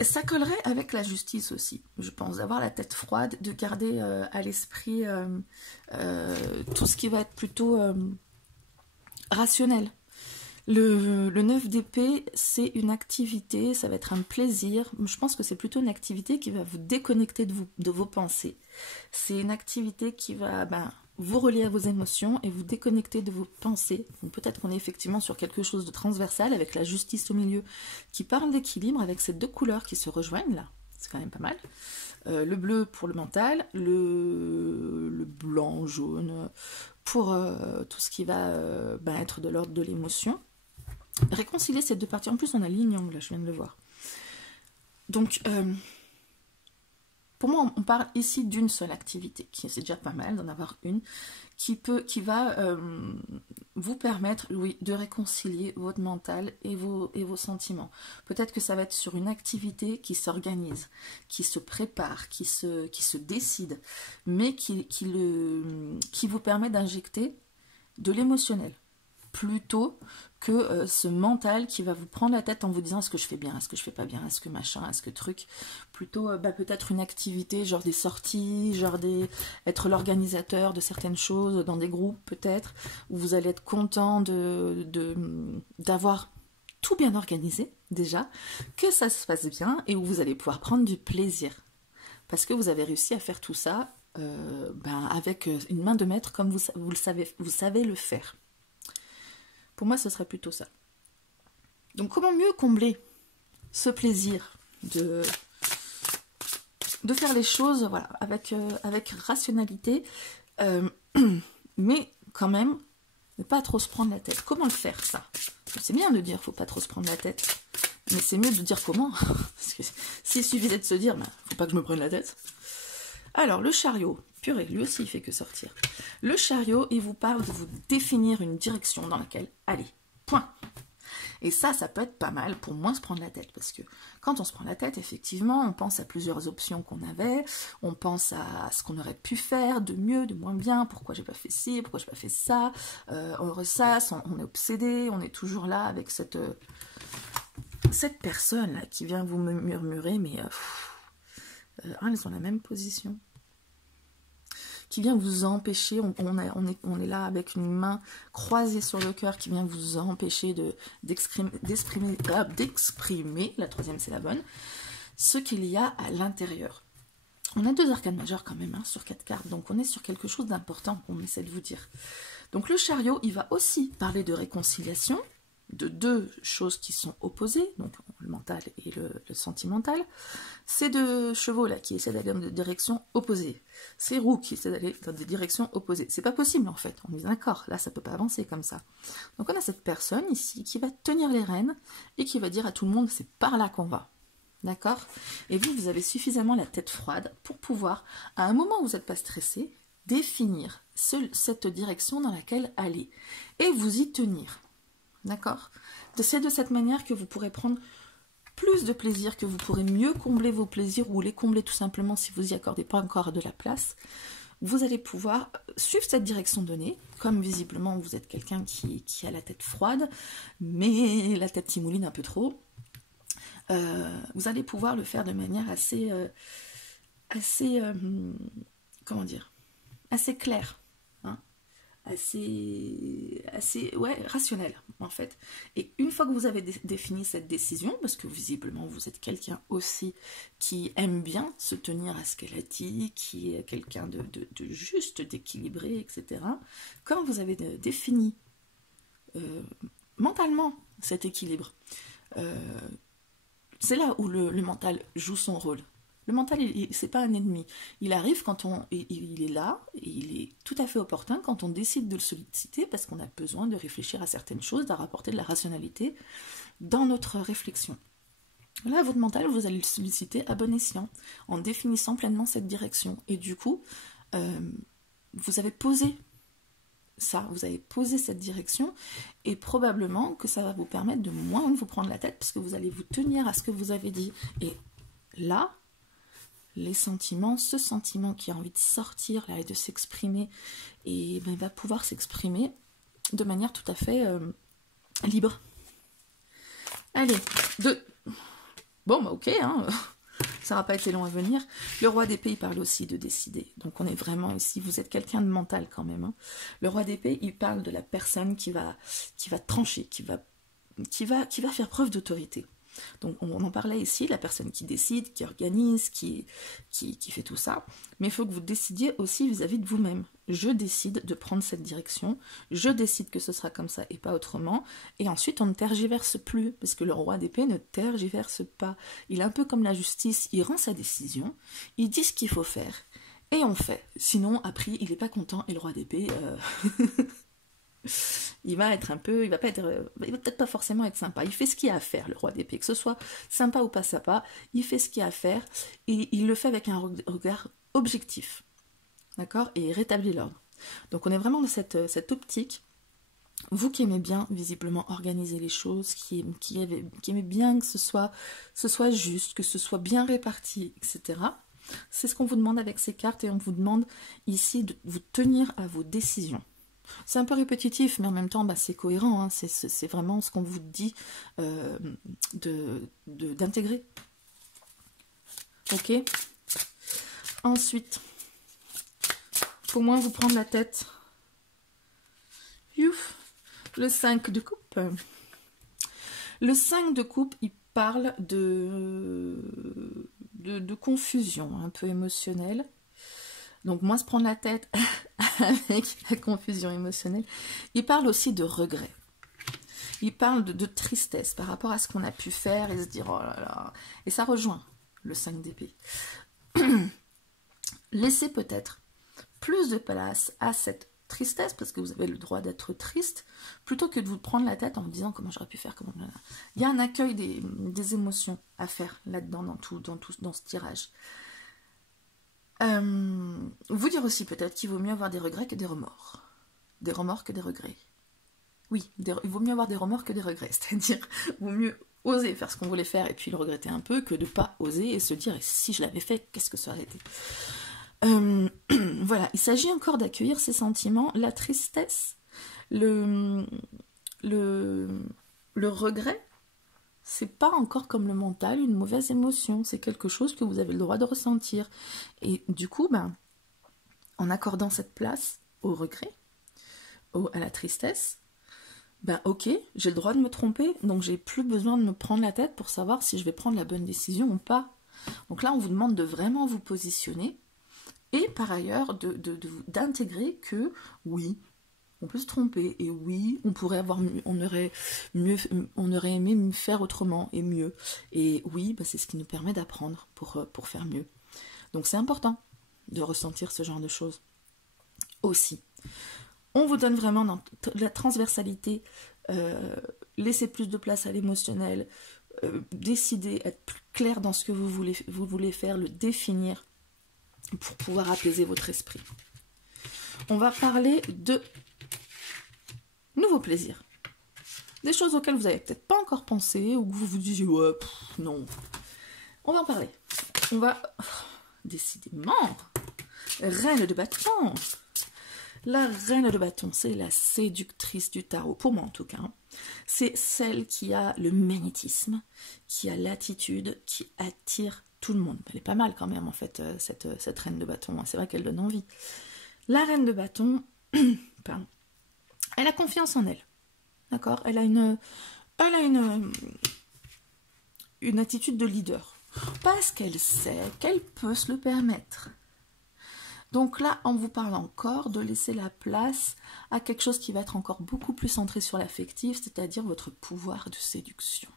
Ça collerait avec la justice aussi, je pense, d'avoir la tête froide, de garder à l'esprit tout ce qui va être plutôt rationnel. Le 9 d'épée, c'est une activité, ça va être un plaisir. Je pense que c'est plutôt une activité qui va vous déconnecter de vos pensées. C'est une activité qui va vous relier à vos émotions et vous déconnecter de vos pensées. Donc peut-être qu'on est effectivement sur quelque chose de transversal avec la justice au milieu qui parle d'équilibre avec ces 2 couleurs qui se rejoignent là. C'est quand même pas mal. Le bleu pour le mental, le blanc, jaune pour tout ce qui va être de l'ordre de l'émotion. Réconcilier ces 2 parties. En plus, on a l'yin-yang, là, je viens de le voir. Donc, Pour moi, on parle ici d'une seule activité, qui c'est déjà pas mal d'en avoir une, qui va vous permettre, oui, de réconcilier votre mental et vos sentiments. Peut-être que ça va être sur une activité qui s'organise, qui se prépare, qui se décide, mais qui vous permet d'injecter de l'émotionnel, plutôt que ce mental qui va vous prendre la tête en vous disant est-ce que je fais bien, est-ce que je fais pas bien, est-ce que machin, est-ce que truc. Plutôt peut-être une activité, genre des sorties, genre être l'organisateur de certaines choses dans des groupes peut-être, où vous allez être content d'avoir tout bien organisé déjà, que ça se passe bien et où vous allez pouvoir prendre du plaisir. Parce que vous avez réussi à faire tout ça avec une main de maître comme vous savez le faire. Pour moi, ce serait plutôt ça. Donc, comment mieux combler ce plaisir de faire les choses, voilà, avec rationalité, mais quand même, ne pas trop se prendre la tête. Comment le faire, ça? C'est bien de dire, faut pas trop se prendre la tête, mais c'est mieux de dire comment. Parce que s'il suffisait de se dire, faut pas que je me prenne la tête. Alors, le chariot, purée, lui aussi il fait que sortir. Le chariot, il vous parle de vous définir une direction dans laquelle aller. Point. Et ça peut être pas mal pour moins se prendre la tête. Parce que quand on se prend la tête, effectivement, on pense à plusieurs options qu'on avait, on pense à ce qu'on aurait pu faire de mieux, de moins bien, pourquoi j'ai pas fait ci, pourquoi j'ai pas fait ça, on ressasse, on est obsédé, on est toujours là avec cette personne là qui vient vous murmurer, mais elles ont la même position, qui vient vous empêcher, on est là avec une main croisée sur le cœur, qui vient vous empêcher d'exprimer, la troisième c'est la bonne, ce qu'il y a à l'intérieur. On a 2 arcanes majeures quand même, sur 4 cartes, donc on est sur quelque chose d'important qu'on essaie de vous dire. Donc le chariot, il va aussi parler de réconciliation, de 2 choses qui sont opposées, donc le mental et le sentimental. Ces 2 chevaux là qui essaient d'aller dans des directions opposées, ces roues qui essaient d'aller dans des directions opposées, c'est pas possible en fait, on est d'accord, là ça peut pas avancer comme ça. Donc on a cette personne ici qui va tenir les rênes et qui va dire à tout le monde c'est par là qu'on va, d'accord? Et vous avez suffisamment la tête froide pour pouvoir, à un moment où vous n'êtes pas stressé, définir cette direction dans laquelle aller et vous y tenir. D'accord? C'est de cette manière que vous pourrez prendre plus de plaisir, que vous pourrez mieux combler vos plaisirs ou les combler tout simplement si vous n'y accordez pas encore de la place. Vous allez pouvoir suivre cette direction donnée, comme visiblement vous êtes quelqu'un qui a la tête froide, mais la tête qui mouline un peu trop. Vous allez pouvoir le faire de manière assez comment dire, assez claire. Assez rationnel en fait. Et une fois que vous avez défini cette décision, parce que visiblement vous êtes quelqu'un aussi qui aime bien se tenir à ce qu'elle a dit, qui est quelqu'un de juste, d'équilibré, etc. Quand vous avez défini mentalement cet équilibre, c'est là où le mental joue son rôle. Le mental, c'est pas un ennemi. Il arrive quand il est là, et il est tout à fait opportun quand on décide de le solliciter parce qu'on a besoin de réfléchir à certaines choses, de rapporter de la rationalité dans notre réflexion. Là, votre mental, vous allez le solliciter à bon escient, en définissant pleinement cette direction. Et du coup, vous avez posé ça, vous avez posé cette direction, et probablement que ça va vous permettre de moins vous prendre la tête parce que vous allez vous tenir à ce que vous avez dit. Et là, les sentiments, ce sentiment qui a envie de sortir là et de s'exprimer, et va pouvoir s'exprimer de manière tout à fait libre. Allez, bon ok, ça n'aura pas été long à venir. Le roi d'épée, il parle aussi de décider. Donc on est vraiment ici, vous êtes quelqu'un de mental quand même. Le roi d'épée, il parle de la personne qui va trancher, qui va faire preuve d'autorité. Donc on en parlait ici, la personne qui décide, qui organise, qui fait tout ça. Mais il faut que vous décidiez aussi vis-à-vis de vous-même. Je décide de prendre cette direction, je décide que ce sera comme ça et pas autrement. Et ensuite on ne tergiverse plus, parce que le roi d'épée ne tergiverse pas. Il est un peu comme la justice, il rend sa décision, il dit ce qu'il faut faire, et on fait. Sinon après il n'est pas content et le roi d'épée... il va être un peu, il va peut-être pas forcément être sympa. Il fait ce qu'il a à faire, le roi d'épée, que ce soit sympa ou pas sympa, il fait ce qu'il a à faire et il le fait avec un regard objectif, d'accord, et il rétablit l'ordre. Donc on est vraiment dans cette optique. Vous qui aimez bien visiblement organiser les choses, qui aimez bien que ce soit juste, que ce soit bien réparti, etc. C'est ce qu'on vous demande avec ces cartes et on vous demande ici de vous tenir à vos décisions. C'est un peu répétitif, mais en même temps, bah, c'est cohérent. Hein. C'est vraiment ce qu'on vous dit d'intégrer. Ok. Ensuite, pour moins vous prendre la tête. Youf, le 5 de coupe. Le 5 de coupe, il parle de confusion un peu émotionnelle. Donc, moins se prendre la tête avec la confusion émotionnelle. Il parle aussi de regret. Il parle de tristesse par rapport à ce qu'on a pu faire et se dire, oh là là. Et ça rejoint le 5 d'épée. Laissez peut-être plus de place à cette tristesse, parce que vous avez le droit d'être triste, plutôt que de vous prendre la tête en vous disant comment j'aurais pu faire, comment... Il y a un accueil des émotions à faire là-dedans, dans ce tirage. Vous dire aussi peut-être qu'il vaut mieux avoir des regrets que des remords. Des remords que des regrets. Oui, il vaut mieux avoir des remords que des regrets, c'est-à-dire, il vaut mieux oser faire ce qu'on voulait faire et puis le regretter un peu, que de ne pas oser et se dire, si je l'avais fait, qu'est-ce que ça aurait été ? Voilà, il s'agit encore d'accueillir ces sentiments, la tristesse, le regret, c'est pas encore comme le mental une mauvaise émotion, c'est quelque chose que vous avez le droit de ressentir. Et du coup, ben, en accordant cette place au regret, à la tristesse, ben ok, j'ai le droit de me tromper, donc j'ai plus besoin de me prendre la tête pour savoir si je vais prendre la bonne décision ou pas. Donc là, on vous demande de vraiment vous positionner. Et par ailleurs, d'intégrer que oui, on peut se tromper, et oui, on pourrait avoir on aurait aimé faire autrement et mieux. Et oui, bah, c'est ce qui nous permet d'apprendre pour faire mieux. Donc c'est important de ressentir ce genre de choses aussi. On vous donne vraiment dans la transversalité, laisser plus de place à l'émotionnel, décider, être plus clair dans ce que vous voulez faire, le définir, pour pouvoir apaiser votre esprit. On va parler de nouveaux plaisirs. Des choses auxquelles vous n'avez peut-être pas encore pensé, ou que vous vous disiez, ouais, non. On va en parler. On va... décidément, reine de bâton. La reine de bâton, c'est la séductrice du tarot, pour moi en tout cas. C'est celle qui a le magnétisme, qui a l'attitude, qui attire tout le monde. Elle est pas mal quand même en fait, cette reine de bâton. C'est vrai qu'elle donne envie. La reine de bâton, pardon, elle a confiance en elle. D'accord ? Elle a une attitude de leader. Parce qu'elle sait qu'elle peut se le permettre. Donc là, on vous parle encore de laisser la place à quelque chose qui va être encore beaucoup plus centré sur l'affectif, c'est-à-dire votre pouvoir de séduction.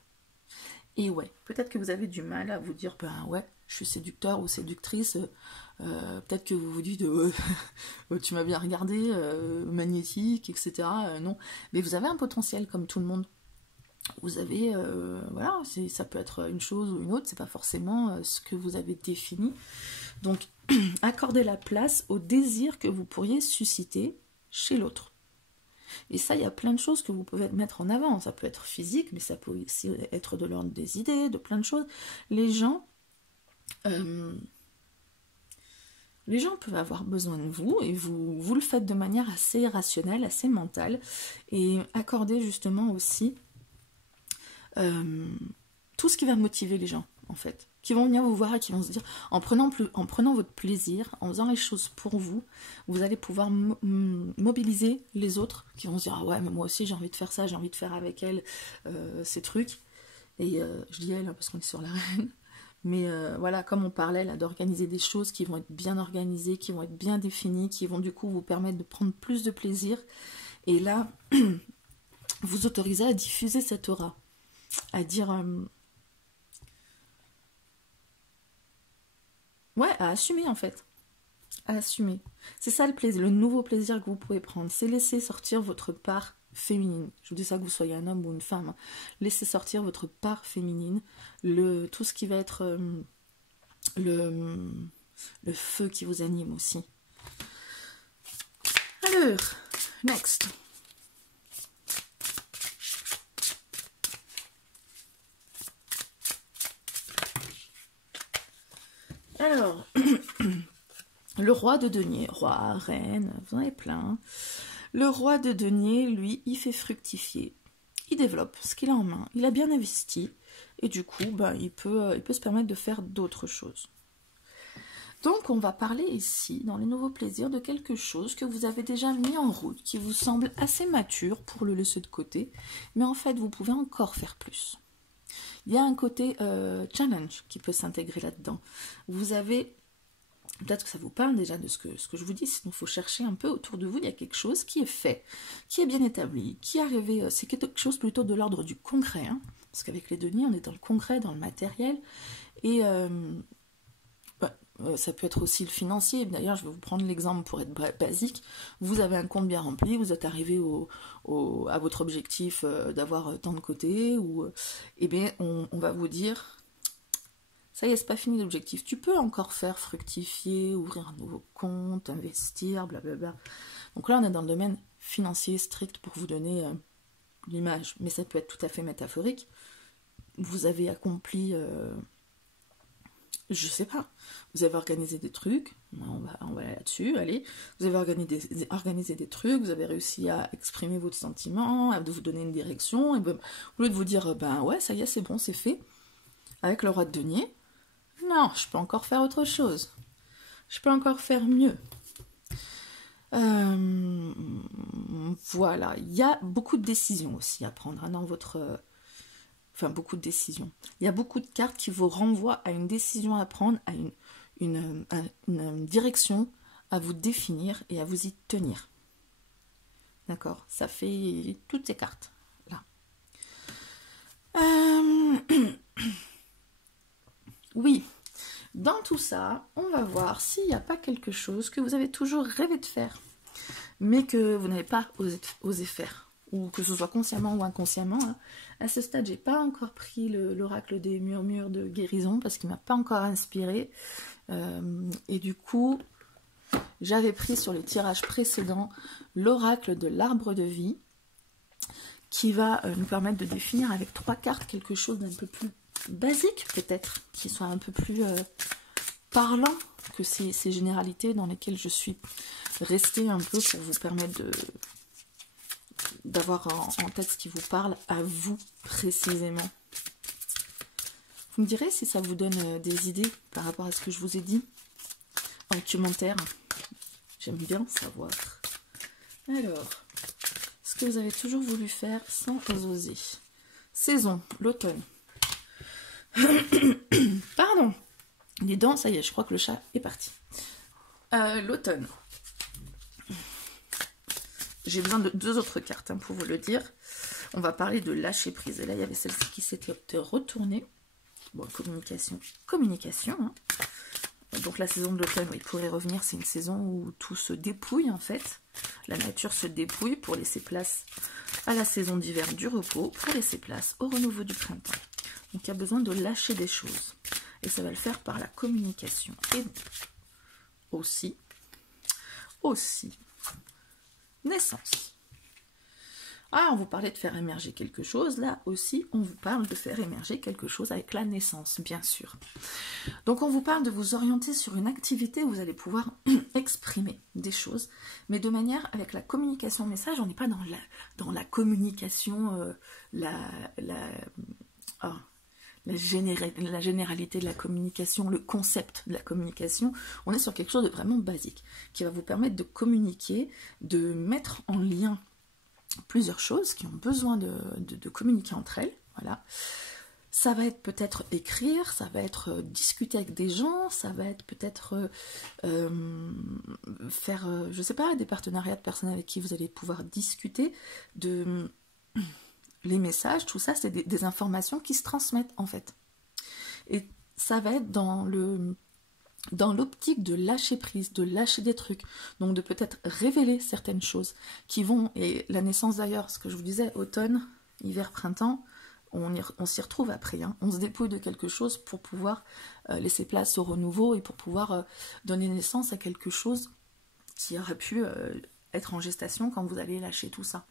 Et ouais, peut-être que vous avez du mal à vous dire, ben ouais, je suis séducteur ou séductrice, peut-être que vous vous dites, tu m'as bien regardé, magnétique, etc. Non, mais vous avez un potentiel comme tout le monde. Vous avez, voilà, ça peut être une chose ou une autre, c'est pas forcément ce que vous avez défini. Donc, accordez la place au désir que vous pourriez susciter chez l'autre. Et ça, il y a plein de choses que vous pouvez mettre en avant. Ça peut être physique, mais ça peut aussi être de l'ordre des idées, de plein de choses. Les gens peuvent avoir besoin de vous, et vous le faites de manière assez rationnelle, assez mentale, et accordez justement aussi tout ce qui va motiver les gens, en fait, qui vont venir vous voir et qui vont se dire, en prenant votre plaisir, en faisant les choses pour vous, vous allez pouvoir mobiliser les autres qui vont se dire, ah ouais, mais moi aussi j'ai envie de faire ça, j'ai envie de faire avec elle ces trucs. Et je dis elle parce qu'on est sur la reine. Mais voilà, comme on parlait là, d'organiser des choses qui vont être bien organisées, qui vont être bien définies, qui vont du coup vous permettre de prendre plus de plaisir. Et là, vous autorisez à diffuser cette aura, à dire... ouais, à assumer en fait. à assumer. C'est ça le plaisir, le nouveau plaisir que vous pouvez prendre, c'est laisser sortir votre part féminine. Je vous dis ça que vous soyez un homme ou une femme. Laissez sortir votre part féminine, tout ce qui va être le feu qui vous anime aussi. Alors, next. Alors, le roi de denier, roi, reine, vous en avez plein. Le roi de denier, lui, il fait fructifier. Il développe ce qu'il a en main. Il a bien investi. Et du coup, ben, il peut se permettre de faire d'autres choses. Donc, on va parler ici, dans les nouveaux plaisirs, de quelque chose que vous avez déjà mis en route, qui vous semble assez mature pour le laisser de côté. Mais en fait, vous pouvez encore faire plus. Il y a un côté challenge qui peut s'intégrer là-dedans. Vous avez... Peut-être que ça vous parle déjà de ce que je vous dis, sinon il faut chercher un peu autour de vous, il y a quelque chose qui est fait, qui est bien établi, qui est arrivé, c'est quelque chose plutôt de l'ordre du concret, hein, parce qu'avec les deniers, on est dans le concret, dans le matériel, et ça peut être aussi le financier. D'ailleurs, je vais vous prendre l'exemple pour être basique. Vous avez un compte bien rempli, vous êtes arrivé à votre objectif d'avoir tant de côté, ou eh bien, on va vous dire... Ça y est, c'est pas fini l'objectif. Tu peux encore faire fructifier, ouvrir un nouveau compte, investir, blablabla. Donc là, on est dans le domaine financier strict pour vous donner l'image. Mais ça peut être tout à fait métaphorique. Vous avez accompli, je sais pas, vous avez organisé des trucs. On va là-dessus, allez. Vous avez organisé des trucs, vous avez réussi à exprimer votre sentiment, à vous donner une direction. Et ben, au lieu de vous dire, ben ouais, ça y est, c'est bon, c'est fait. Avec le roi de denier, non, je peux encore faire autre chose. Je peux encore faire mieux. Voilà, il y a beaucoup de décisions aussi à prendre dans votre... Enfin, beaucoup de décisions. Il y a beaucoup de cartes qui vous renvoient à une décision à prendre, à une direction à vous définir et à vous y tenir. D'accord? Ça fait toutes ces cartes là. Oui, dans tout ça, on va voir s'il n'y a pas quelque chose que vous avez toujours rêvé de faire, mais que vous n'avez pas osé faire, ou que ce soit consciemment ou inconsciemment. Hein. À ce stade, j'ai pas encore pris l'oracle des murmures de guérison, parce qu'il m'a pas encore inspiré, et du coup, j'avais pris sur les tirages précédents l'oracle de l'arbre de vie, qui va nous permettre de définir avec 3 cartes quelque chose d'un peu plus basique peut-être, qui soit un peu plus parlant que ces généralités dans lesquelles je suis restée un peu pour vous permettre d'avoir en tête ce qui vous parle à vous précisément. Vous me direz si ça vous donne des idées par rapport à ce que je vous ai dit en commentaire. J'aime bien savoir. Alors, ce que vous avez toujours voulu faire sans oser. Saison, l'automne. Pardon. Les dents, ça y est, je crois que le chat est parti. L'automne. J'ai besoin de 2 autres cartes pour vous le dire. On va parler de lâcher prise. Et là, il y avait celle-ci qui s'était retournée. Bon, communication. Communication. Hein. Donc la saison de l'automne, oui, pour y revenir, c'est une saison où tout se dépouille en fait. La nature se dépouille pour laisser place à la saison d'hiver du repos, pour laisser place au renouveau du printemps. Donc il y a besoin de lâcher des choses. Et ça va le faire par la communication. Et aussi, naissance. Ah, on vous parlait de faire émerger quelque chose. Là aussi, on vous parle de faire émerger quelque chose avec la naissance, bien sûr. Donc, on vous parle de vous orienter sur une activité où vous allez pouvoir exprimer des choses, mais de manière avec la communication message. On n'est pas dans la communication, la généralité de la communication, le concept de la communication. On est sur quelque chose de vraiment basique qui va vous permettre de communiquer, de mettre en lien plusieurs choses qui ont besoin de communiquer entre elles. Voilà. Ça va être peut-être écrire, ça va être discuter avec des gens, ça va être peut-être faire, je sais pas, des partenariats de personnes avec qui vous allez pouvoir discuter de... Les messages, tout ça, c'est des informations qui se transmettent, en fait. Et ça va être dans dans l'optique de lâcher prise, de lâcher des trucs, donc de peut-être révéler certaines choses qui vont, et la naissance d'ailleurs, ce que je vous disais, automne, hiver, printemps, on s'y retrouve après, hein. On se dépouille de quelque chose pour pouvoir laisser place au renouveau et pour pouvoir donner naissance à quelque chose qui aurait pu être en gestation quand vous allez lâcher tout ça.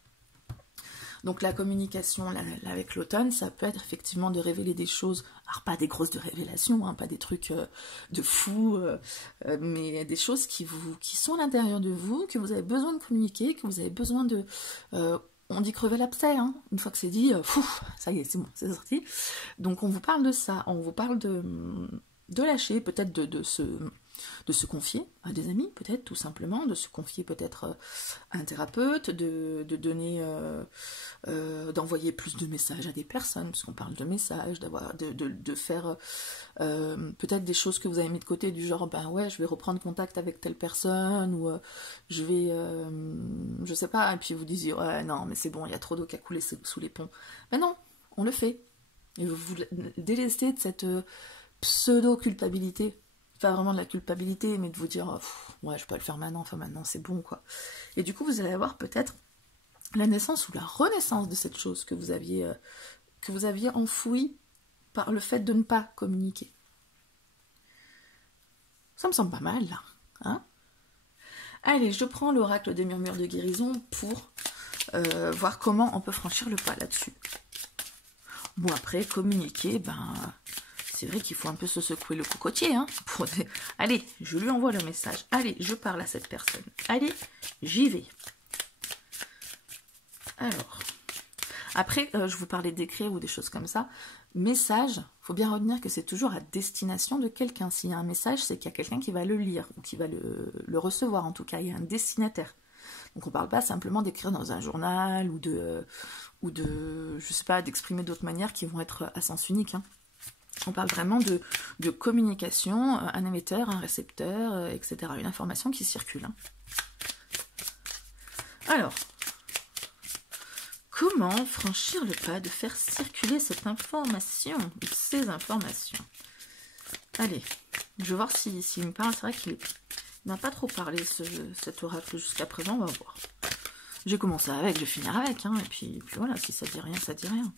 Donc la communication là, avec l'automne, ça peut être effectivement de révéler des choses, alors pas des grosses de révélation, hein, pas des trucs de fous, mais des choses qui sont à l'intérieur de vous, que vous avez besoin de communiquer, que vous avez besoin de... on dit crever l'abcès, hein. Une fois que c'est dit, ça y est, c'est bon, c'est sorti. Donc on vous parle de ça, on vous parle de lâcher, peut-être de se confier à des amis, peut-être tout simplement, de se confier peut-être à un thérapeute, de donner, d'envoyer plus de messages à des personnes, parce qu'on parle de messages, de faire peut-être des choses que vous avez mis de côté, du genre, ben ouais, je vais reprendre contact avec telle personne, ou je vais, je sais pas, et puis vous disiez, ouais, non, mais c'est bon, il y a trop d'eau qui a coulé sous les ponts. Ben non, on le fait. Et vous vous délestez de cette pseudo-culpabilité. Pas vraiment de la culpabilité, mais de vous dire, ouais, je peux le faire maintenant, enfin maintenant c'est bon, quoi. Et du coup, vous allez avoir peut-être la naissance ou la renaissance de cette chose que vous aviez enfouie par le fait de ne pas communiquer. Ça me semble pas mal, là. Hein? Allez, je prends l'oracle des murmures de guérison pour voir comment on peut franchir le pas là-dessus. Bon, après, communiquer, ben... c'est vrai qu'il faut un peu se secouer le cocotier, hein, Allez, je lui envoie le message. Allez, je parle à cette personne. Allez, j'y vais. Alors, après, je vous parlais d'écrire ou des choses comme ça. Message, il faut bien retenir que c'est toujours à destination de quelqu'un. S'il y a un message, c'est qu'il y a quelqu'un qui va le lire, ou qui va le recevoir, en tout cas. Il y a un destinataire. Donc on ne parle pas simplement d'écrire dans un journal, ou de je sais pas, d'exprimer d'autres manières qui vont être à sens unique, hein. On parle vraiment de communication, un émetteur, un récepteur, etc. Une information qui circule. Hein. Alors, comment franchir le pas de faire circuler cette information, ou ces informations? Allez, je vais voir s'il me parle. C'est vrai qu'il n'a pas trop parlé, cet oracle, jusqu'à présent. On va voir. J'ai commencé avec, je vais finir avec. Hein, et puis voilà, si ça dit rien, ça dit rien.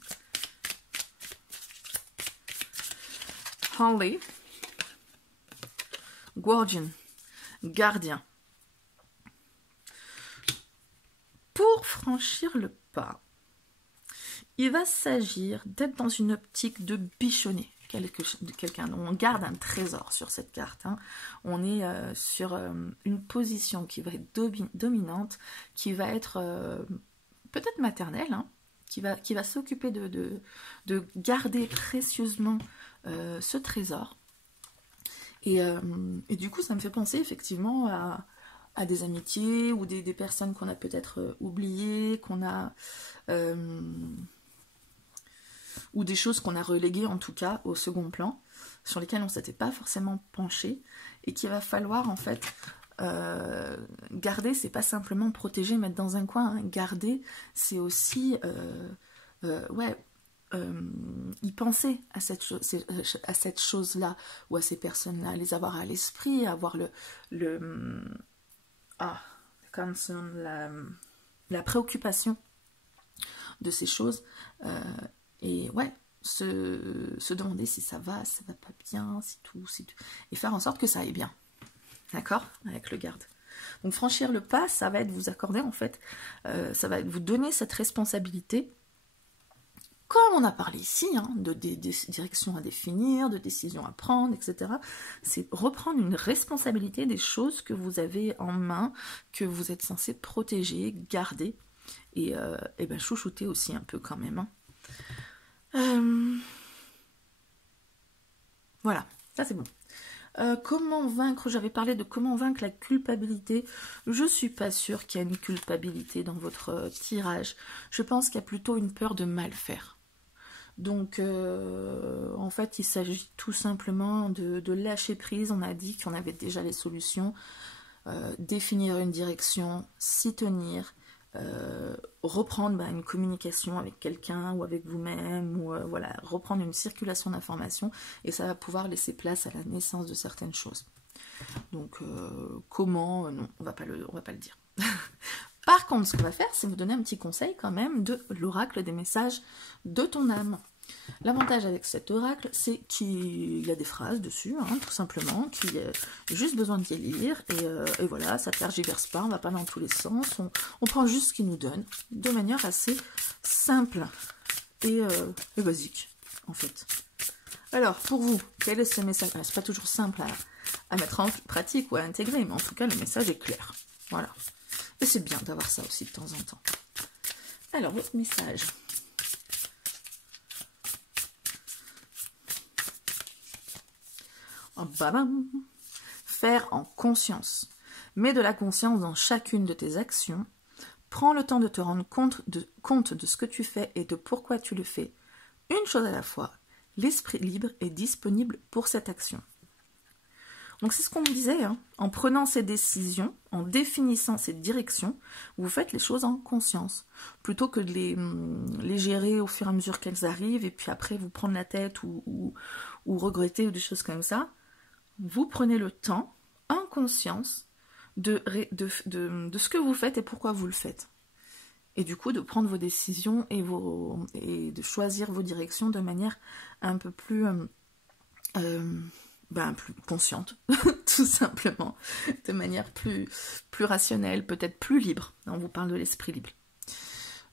Holy, Guardian, gardien. Pour franchir le pas, il va s'agir d'être dans une optique de bichonner quelqu'un. On garde un trésor sur cette carte. Hein. On est sur une position qui va être dominante, qui va être peut-être maternelle, hein, qui va s'occuper de garder précieusement ce trésor. Et du coup, ça me fait penser effectivement à des amitiés ou des personnes qu'on a peut-être oubliées, qu'on a... ou des choses qu'on a reléguées en tout cas au second plan, sur lesquelles on ne s'était pas forcément penché, et qu'il va falloir en fait garder. C'est pas simplement protéger, mettre dans un coin, hein. Garder, c'est aussi y penser à cette chose-là, ou à ces personnes-là, les avoir à l'esprit, avoir la préoccupation de ces choses, et ouais, se demander si ça va pas bien, si tout, et faire en sorte que ça aille bien, d'accord, avec le garde. Donc franchir le pas, ça va être vous accorder en fait, ça va être vous donner cette responsabilité, comme on a parlé ici, hein, de directions à définir, de décisions à prendre, etc. C'est reprendre une responsabilité des choses que vous avez en main, que vous êtes censé protéger, garder, et ben chouchouter aussi un peu quand même. Hein. Voilà, ça c'est bon. Comment vaincre, j'avais parlé de comment vaincre la culpabilité. Je suis pas sûre qu'il y a une culpabilité dans votre tirage. Je pense qu'il y a plutôt une peur de mal faire. Donc, en fait, il s'agit tout simplement de lâcher prise. On a dit qu'on avait déjà les solutions. Définir une direction, s'y tenir, reprendre une communication avec quelqu'un ou avec vous-même, ou voilà, reprendre une circulation d'informations, et ça va pouvoir laisser place à la naissance de certaines choses. Donc, comment, non, on va pas le dire. Par contre, ce qu'on va faire, c'est vous donner un petit conseil quand même de l'oracle des messages de ton âme. L'avantage avec cet oracle, c'est qu'il y a des phrases dessus, hein, tout simplement, qu'il y a juste besoin de les lire, et voilà, ça ne tergiverse pas, on ne va pas dans tous les sens, on prend juste ce qu'il nous donne, de manière assez simple et basique, en fait. Alors, pour vous, quel est ce message? C'est pas toujours simple à mettre en pratique ou à intégrer, mais en tout cas, le message est clair. Voilà. Et c'est bien d'avoir ça aussi de temps en temps. Alors, votre message. Oh, babam. Faire en conscience. Mets de la conscience dans chacune de tes actions. Prends le temps de te rendre compte de ce que tu fais et de pourquoi tu le fais. Une chose à la fois. L'esprit libre est disponible pour cette action. Donc c'est ce qu'on me disait, hein. En prenant ces décisions, en définissant cette direction, vous faites les choses en conscience, plutôt que de les gérer au fur et à mesure qu'elles arrivent, et puis après vous prendre la tête ou regretter ou des choses comme ça. Vous prenez le temps, en conscience, de ce que vous faites et pourquoi vous le faites. Et du coup de prendre vos décisions et de choisir vos directions de manière un peu plus... plus consciente, tout simplement, de manière plus rationnelle, peut-être plus libre. On vous parle de l'esprit libre.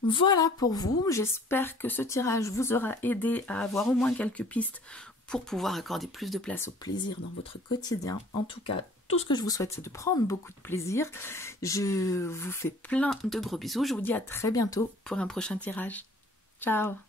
Voilà pour vous, j'espère que ce tirage vous aura aidé à avoir au moins quelques pistes pour pouvoir accorder plus de place au plaisir dans votre quotidien. En tout cas, tout ce que je vous souhaite, c'est de prendre beaucoup de plaisir. Je vous fais plein de gros bisous, je vous dis à très bientôt pour un prochain tirage. Ciao!